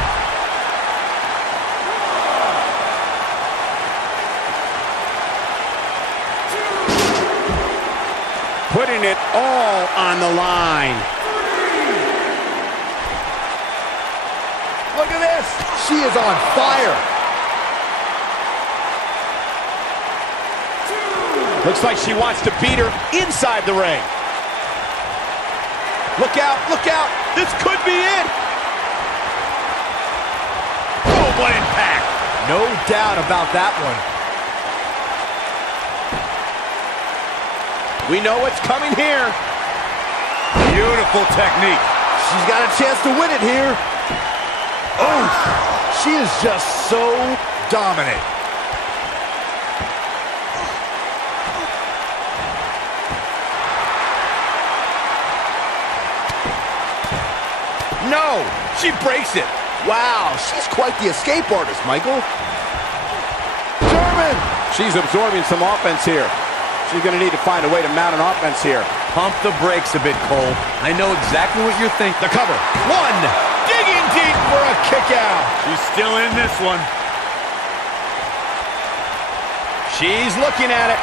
Putting it all on the line. Look at this. She is on fire. Looks like she wants to beat her inside the ring. Look out, look out. This could be it. Oh, what impact. No doubt about that one. We know what's coming here. Beautiful technique. She's got a chance to win it here. Oh, she is just so dominant. No, she breaks it. Wow, she's quite the escape artist, Michael. German! She's absorbing some offense here. She's going to need to find a way to mount an offense here. Pump the brakes a bit, Cole. I know exactly what you're thinking. The cover. One. Digging deep for a kick out. She's still in this one. She's looking at it.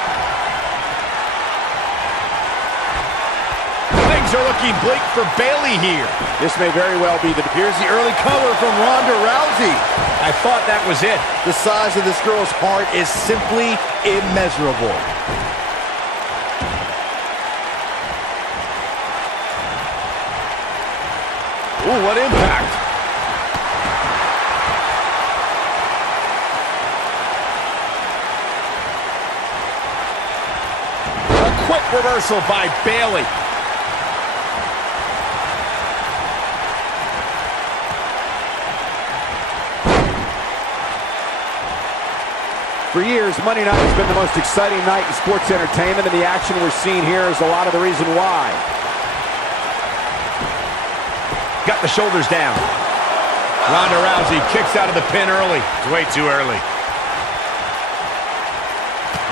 Things are looking bleak for Bayley here. This may very well be the... Here's the early cover from Ronda Rousey. I thought that was it. The size of this girl's heart is simply immeasurable. Ooh, what impact. A quick reversal by Bayley. For years, Monday night has been the most exciting night in sports entertainment, and the action we're seeing here is a lot of the reason why. Got the shoulders down. Ronda Rousey kicks out of the pin early. It's way too early.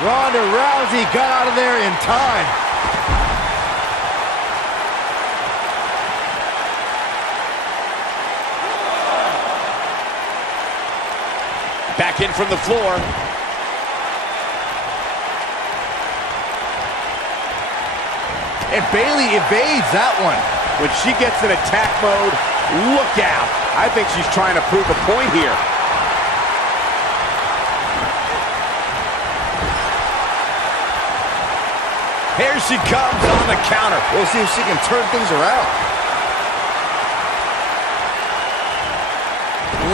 Ronda Rousey got out of there in time. Back in from the floor. And Bayley evades that one. When she gets in attack mode, look out. I think she's trying to prove a point here. Here she comes on the counter. We'll see if she can turn things around.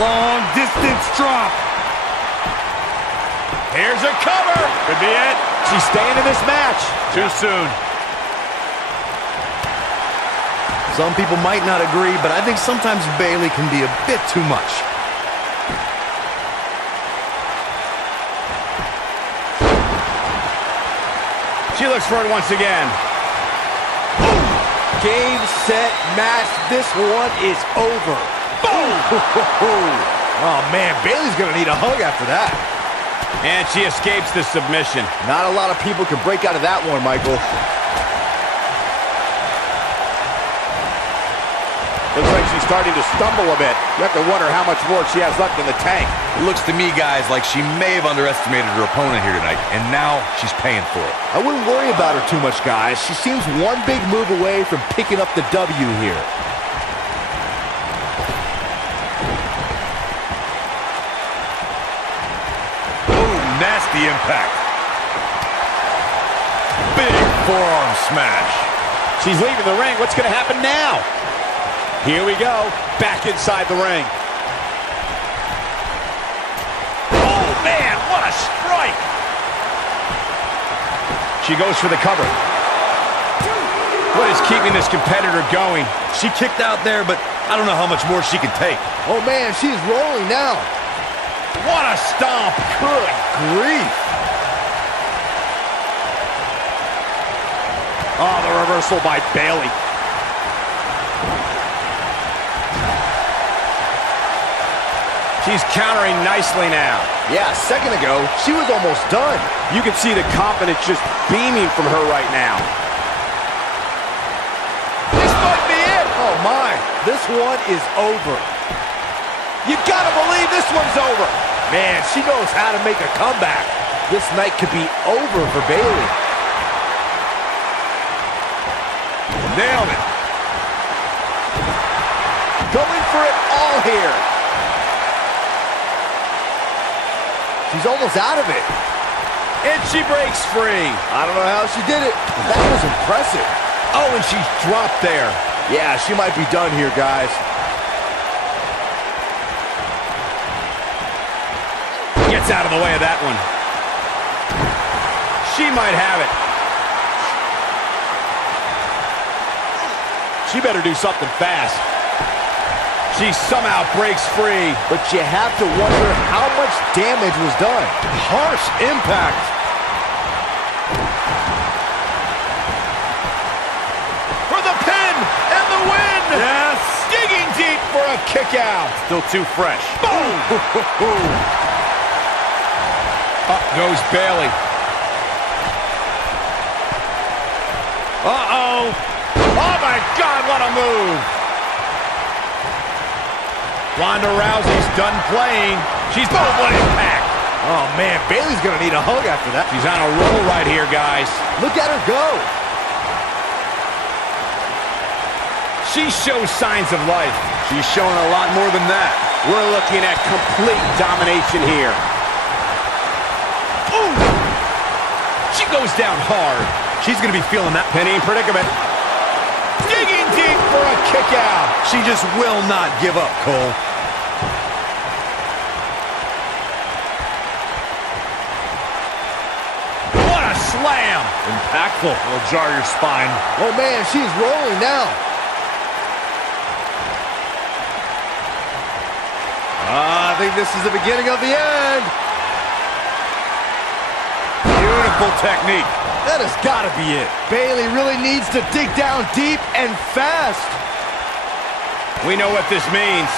Long distance drop. Here's a cover. Could be it. She's staying in this match. Too soon. Some people might not agree, but I think sometimes Bayley can be a bit too much. She looks for it once again. Game, set, match. This one is over. Boom! Oh, man, Bayley's going to need a hug after that. And she escapes the submission. Not a lot of people can break out of that one, Michael. Looks like she's starting to stumble a bit. You have to wonder how much more she has left in the tank. It looks to me, guys, like she may have underestimated her opponent here tonight, and now she's paying for it. I wouldn't worry about her too much, guys. She seems one big move away from picking up the W here. Boom, nasty impact. Big forearm smash. She's leaving the ring. What's going to happen now? Here we go. Back inside the ring. Oh, man, what a strike. She goes for the cover. What is keeping this competitor going? She kicked out there, but I don't know how much more she can take. Oh, man, she's rolling now. What a stomp. Good grief. Oh, the reversal by Bayley. She's countering nicely now. Yeah, a second ago, she was almost done. You can see the confidence just beaming from her right now. This might be it. Oh, my. This one is over. You gotta believe this one's over. Man, she knows how to make a comeback. This night could be over for Bayley. Nailed it. Going for it all here. She's almost out of it. And she breaks free. I don't know how she did it. That was impressive. Oh, and she's dropped there. Yeah, she might be done here, guys. Gets out of the way of that one. She might have it. She better do something fast. She somehow breaks free. But you have to wonder how much damage was done. Harsh impact. For the pin and the win! Yes. Digging deep for a kick out. Still too fresh. Boom! Up goes Bayley. Uh-oh. Oh, my God, what a move. Ronda Rousey's done playing. She's boom, what impact. Oh, man, Bayley's going to need a hug after that. She's on a roll right here, guys. Look at her go. She shows signs of life. She's showing a lot more than that. We're looking at complete domination here. Ooh! She goes down hard. She's going to be feeling that Penny in predicament. Digging deep for a kick out. She just will not give up, Cole. What a slam. impactful. Will jar your spine. Oh, man, she's rolling now. I think this is the beginning of the end. Beautiful technique. That has got to be it. Bayley really needs to dig down deep and fast. We know what this means.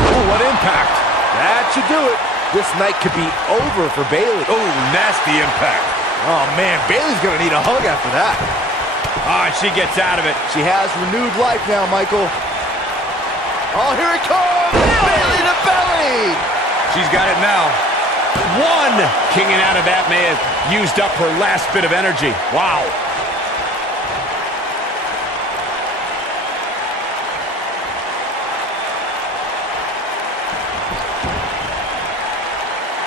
Oh, what impact. That should do it. This night could be over for Bayley. Oh, nasty impact. Oh, man, Bayley's going to need a hug after that. Oh, and she gets out of it. She has renewed life now, Michael. Oh, here it comes! Bayley to belly! She's got it now. One! Kinging out of that may have used up her last bit of energy. Wow.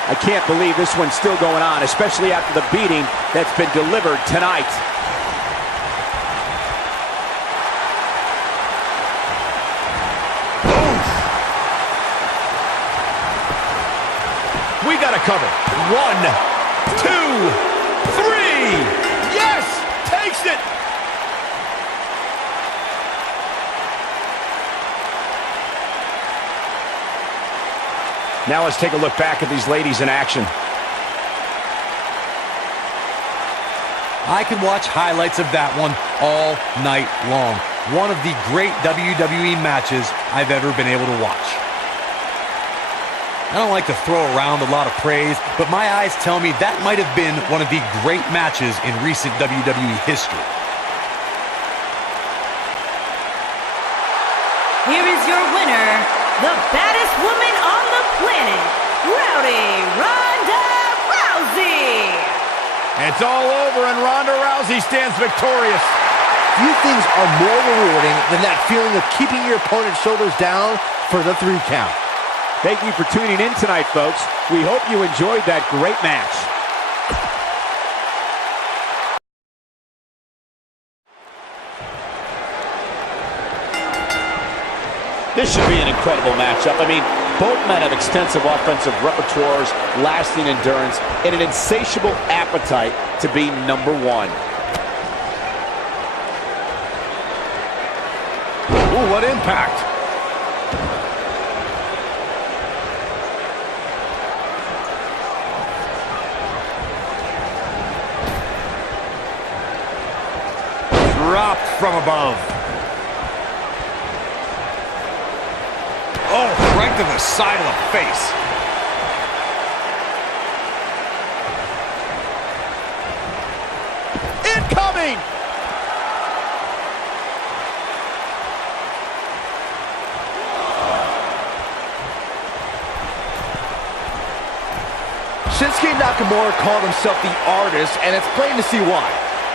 I can't believe this one's still going on, especially after the beating that's been delivered tonight. We got to cover. 1, 2, 3. Yes! Takes it! Now let's take a look back at these ladies in action. I could watch highlights of that one all night long. One of the great WWE matches I've ever been able to watch. I don't like to throw around a lot of praise, but my eyes tell me that might have been one of the great matches in recent WWE history. Here is your winner, the baddest woman on the planet, Rowdy Ronda Rousey. It's all over and Ronda Rousey stands victorious. Few things are more rewarding than that feeling of keeping your opponent's shoulders down for the 3 count. Thank you for tuning in tonight, folks. We hope you enjoyed that great match. This should be an incredible matchup. I mean, both men have extensive offensive repertoires, lasting endurance, and an insatiable appetite to be number one. Ooh, what impact. Dropped from above. Oh, right to the side of the face. Incoming! Shinsuke Nakamura called himself the artist, and it's plain to see why.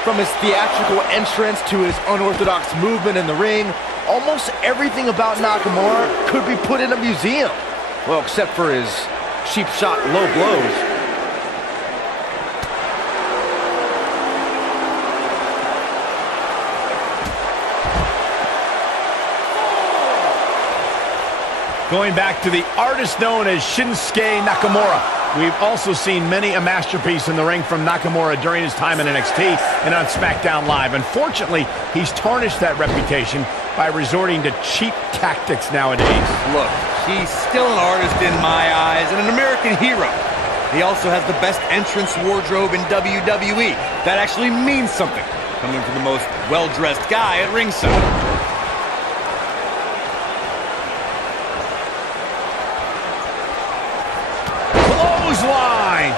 From his theatrical entrance to his unorthodox movement in the ring, almost everything about Nakamura could be put in a museum. Well, except for his cheap shot low blows. Going back to the artist known as Shinsuke Nakamura. We've also seen many a masterpiece in the ring from Nakamura during his time in NXT and on SmackDown Live. Unfortunately, he's tarnished that reputation by resorting to cheap tactics nowadays. Look, he's still an artist in my eyes and an American hero. He also has the best entrance wardrobe in WWE. That actually means something, coming from the most well-dressed guy at ringside. Line.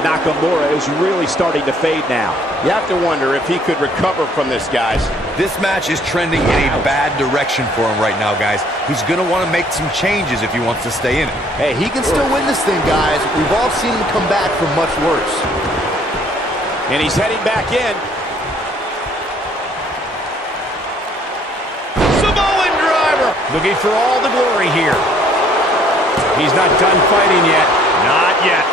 Nakamura is really starting to fade now. You have to wonder if he could recover from this, guys. This match is trending in a bad direction for him right now, guys. He's going to want to make some changes if he wants to stay in it. Hey, he can still win this thing, guys. We've all seen him come back from much worse. And he's heading back in. Looking for all the glory here. He's not done fighting yet. Not yet.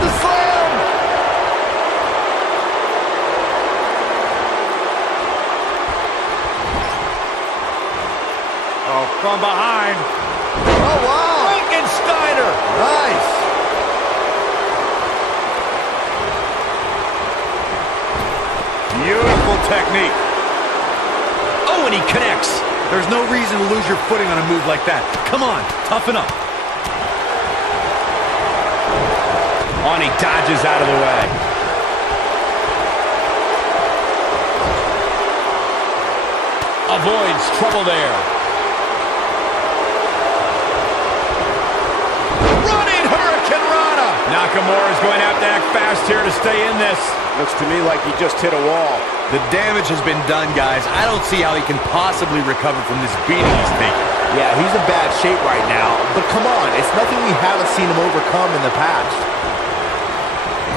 The slam! Oh, from behind. Oh, wow! Frankensteiner! Nice! Beautiful technique. Oh, and he connects. There's no reason to lose your footing on a move like that. Come on, toughen up. Oh, and he dodges out of the way. Avoids trouble there. Running Hurricane Rana. Nakamura is going to have to act fast here to stay in this. Looks to me like he just hit a wall. The damage has been done, guys. I don't see how he can possibly recover from this beating he's taking. Yeah, he's in bad shape right now, but come on, it's nothing we haven't seen him overcome in the past.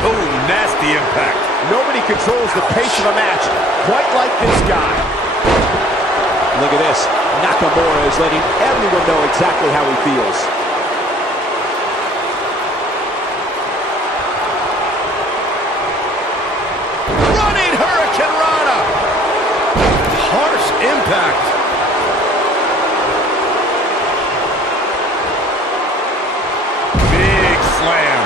Oh, nasty impact. Nobody controls the pace of a match quite like this guy. Look at this. Nakamura is letting everyone know exactly how he feels. Running Hurricane Rana. Harsh impact. Big slam.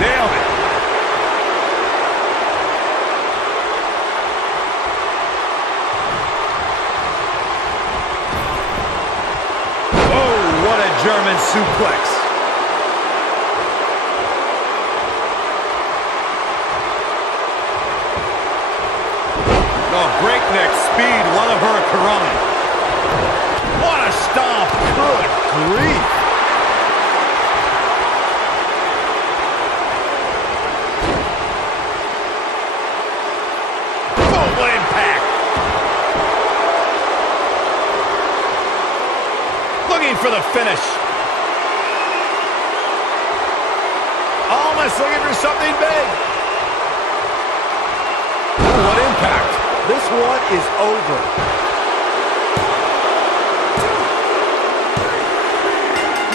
Nailed it. Oh, what a German suplex. Oh, breakneck speed, what a hurricane. What a stomp. Good grief. Full impact. Looking for the finish. Almost looking for something big. Oh, what impact. This one is over.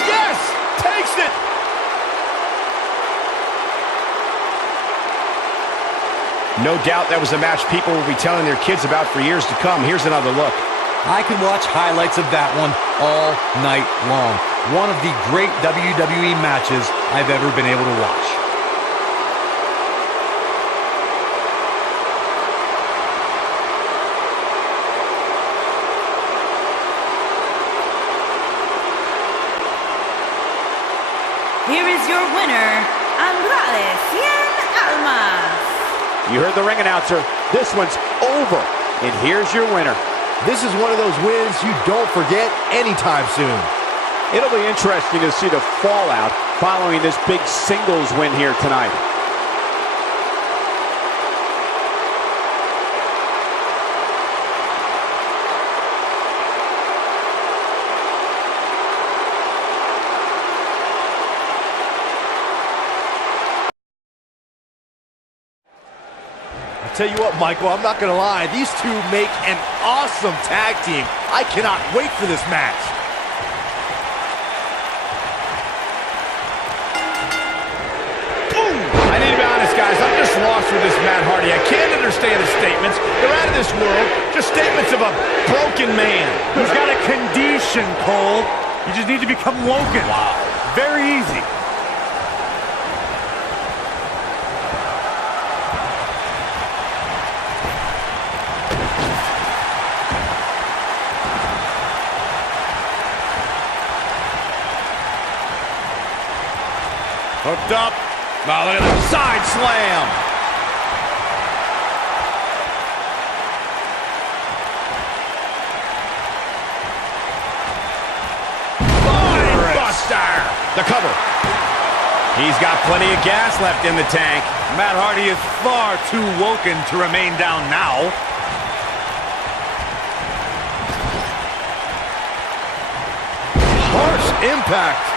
Yes! Takes it! No doubt that was a match people will be telling their kids about for years to come. Here's another look. I can watch highlights of that one all night long. One of the great WWE matches I've ever been able to watch. Here is your winner, Andrade Cien Almas. You heard the ring announcer. This one's over. And here's your winner. This is one of those wins you don't forget anytime soon. It'll be interesting to see the fallout following this big singles win here tonight. I'll tell you what, Michael, I'm not going to lie. These two make an awesome tag team. I cannot wait for this match. I need to be honest, guys. I'm just lost with this Matt Hardy. I can't understand his statements. They're out of this world. Just statements of a broken man. He's got a condition, Cole. You just need to become woken. Wow. Very easy. Hooked up. Now look at the side slam. Body buster. The cover. He's got plenty of gas left in the tank. Matt Hardy is far too woken to remain down now. Harsh impact.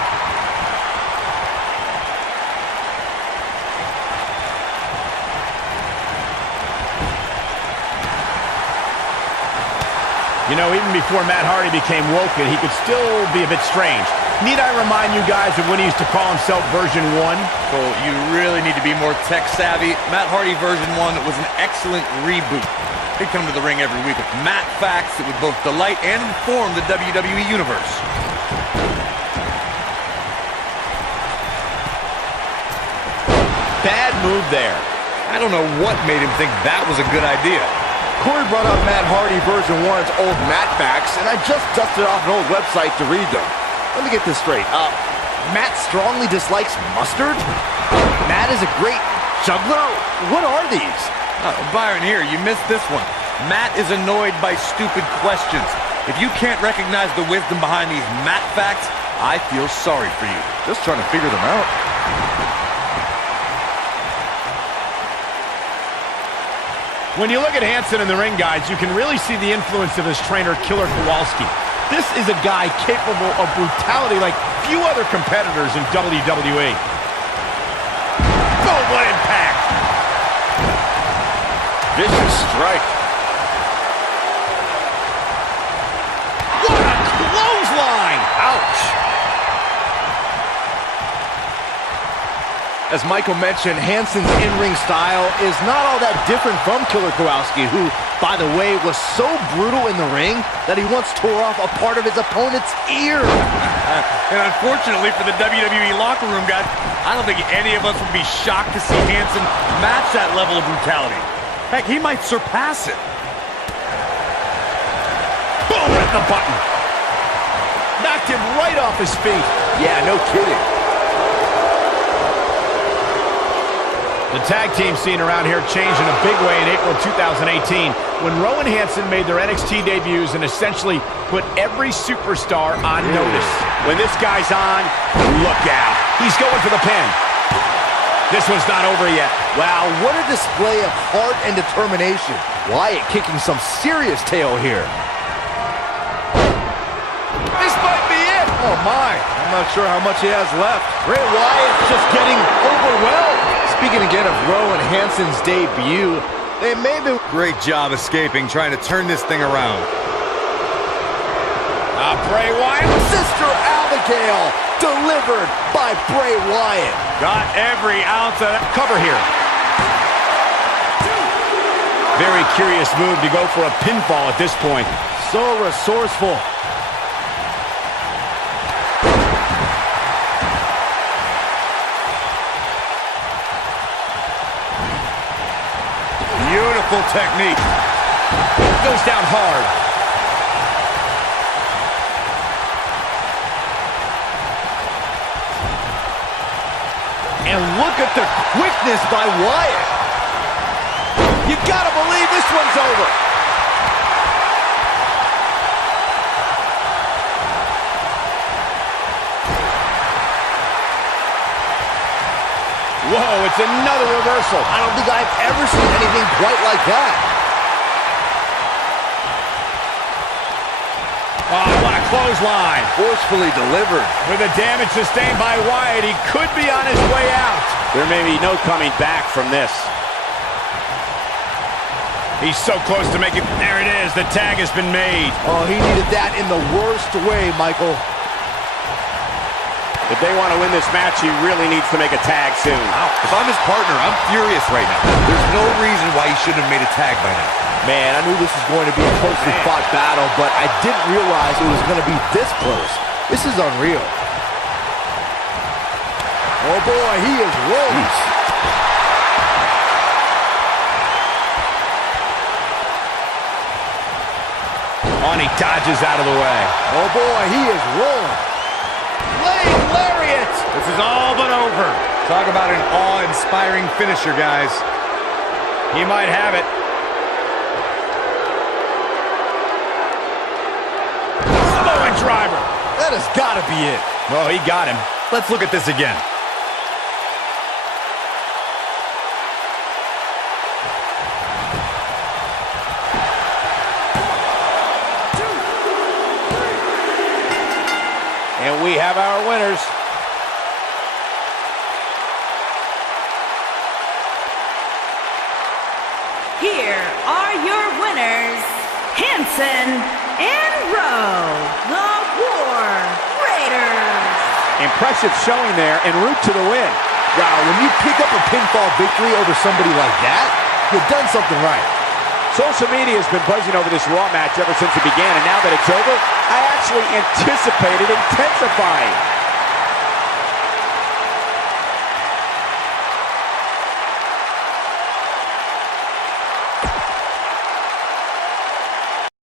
You know, even before Matt Hardy became woken, he could still be a bit strange. Need I remind you guys of when he used to call himself version 1? Cole, you really need to be more tech savvy. Matt Hardy version 1 was an excellent reboot. He'd come to the ring every week with Matt facts that would both delight and inform the WWE Universe. Bad move there. I don't know what made him think that was a good idea. Corey brought up Matt Hardy version 1's old Matt facts, and I just dusted off an old website to read them. Let me get this straight. Matt strongly dislikes mustard? Matt is a great juggler? What are these? Byron, here, you missed this one. Matt is annoyed by stupid questions. If you can't recognize the wisdom behind these Matt facts, I feel sorry for you. Just trying to figure them out. When you look at Hansen in the ring, guys, you can really see the influence of his trainer, Killer Kowalski. This is a guy capable of brutality like few other competitors in WWE. Boom, what impact! Vicious strike. What a clothesline! Ouch! As Michael mentioned, Hansen's in-ring style is not all that different from Killer Kowalski, who, by the way, was so brutal in the ring that he once tore off a part of his opponent's ear. And unfortunately for the WWE locker room, guys, I don't think any of us would be shocked to see Hansen match that level of brutality. Heck, he might surpass it. Boom, hit the button. Knocked him right off his feet. Yeah, no kidding. The tag team scene around here changed in a big way in April 2018 when Rowan Hansen made their NXT debuts and essentially put every superstar on notice. When this guy's on, look out. He's going for the pin. This one's not over yet. Wow, what a display of heart and determination. Wyatt kicking some serious tail here. This might be it. Oh my, I'm not sure how much he has left. Bray Wyatt's just getting overwhelmed. Speaking again of Rowan Hansen's debut, they may be... Great job escaping, trying to turn this thing around. Bray Wyatt. Sister Abigail, delivered by Bray Wyatt. Got every ounce of that. Cover here. Very curious move to go for a pinfall at this point. So resourceful. Beautiful technique. Goes down hard. And look at the quickness by Wyatt. You gotta believe this one's over. It's another reversal. I don't think I've ever seen anything quite like that. Oh, what a clothesline. Forcefully delivered. With the damage sustained by Wyatt, he could be on his way out. There may be no coming back from this. He's so close to making... There it is. The tag has been made. Oh, he needed that in the worst way, Michael. If they want to win this match, he really needs to make a tag soon. If I'm his partner, I'm furious right now. There's no reason why he shouldn't have made a tag by now. Man, I knew this was going to be a closely fought battle, but I didn't realize it was going to be this close. This is unreal. Oh boy, he is rolling. And he dodges out of the way. Oh boy, he is rolling. Laying lariat. This is all but over. Talk about an awe-inspiring finisher, guys. He might have it. Samoan driver. That has got to be it. Oh, he got him. Let's look at this again. And we have our winners. Here are your winners, Hanson and Rowe, the War Raiders. Impressive showing there, en route to the win. Wow, when you pick up a pinfall victory over somebody like that, you've done something right. Social media has been buzzing over this Raw match ever since it began, and now that it's over, I actually anticipate it intensifying.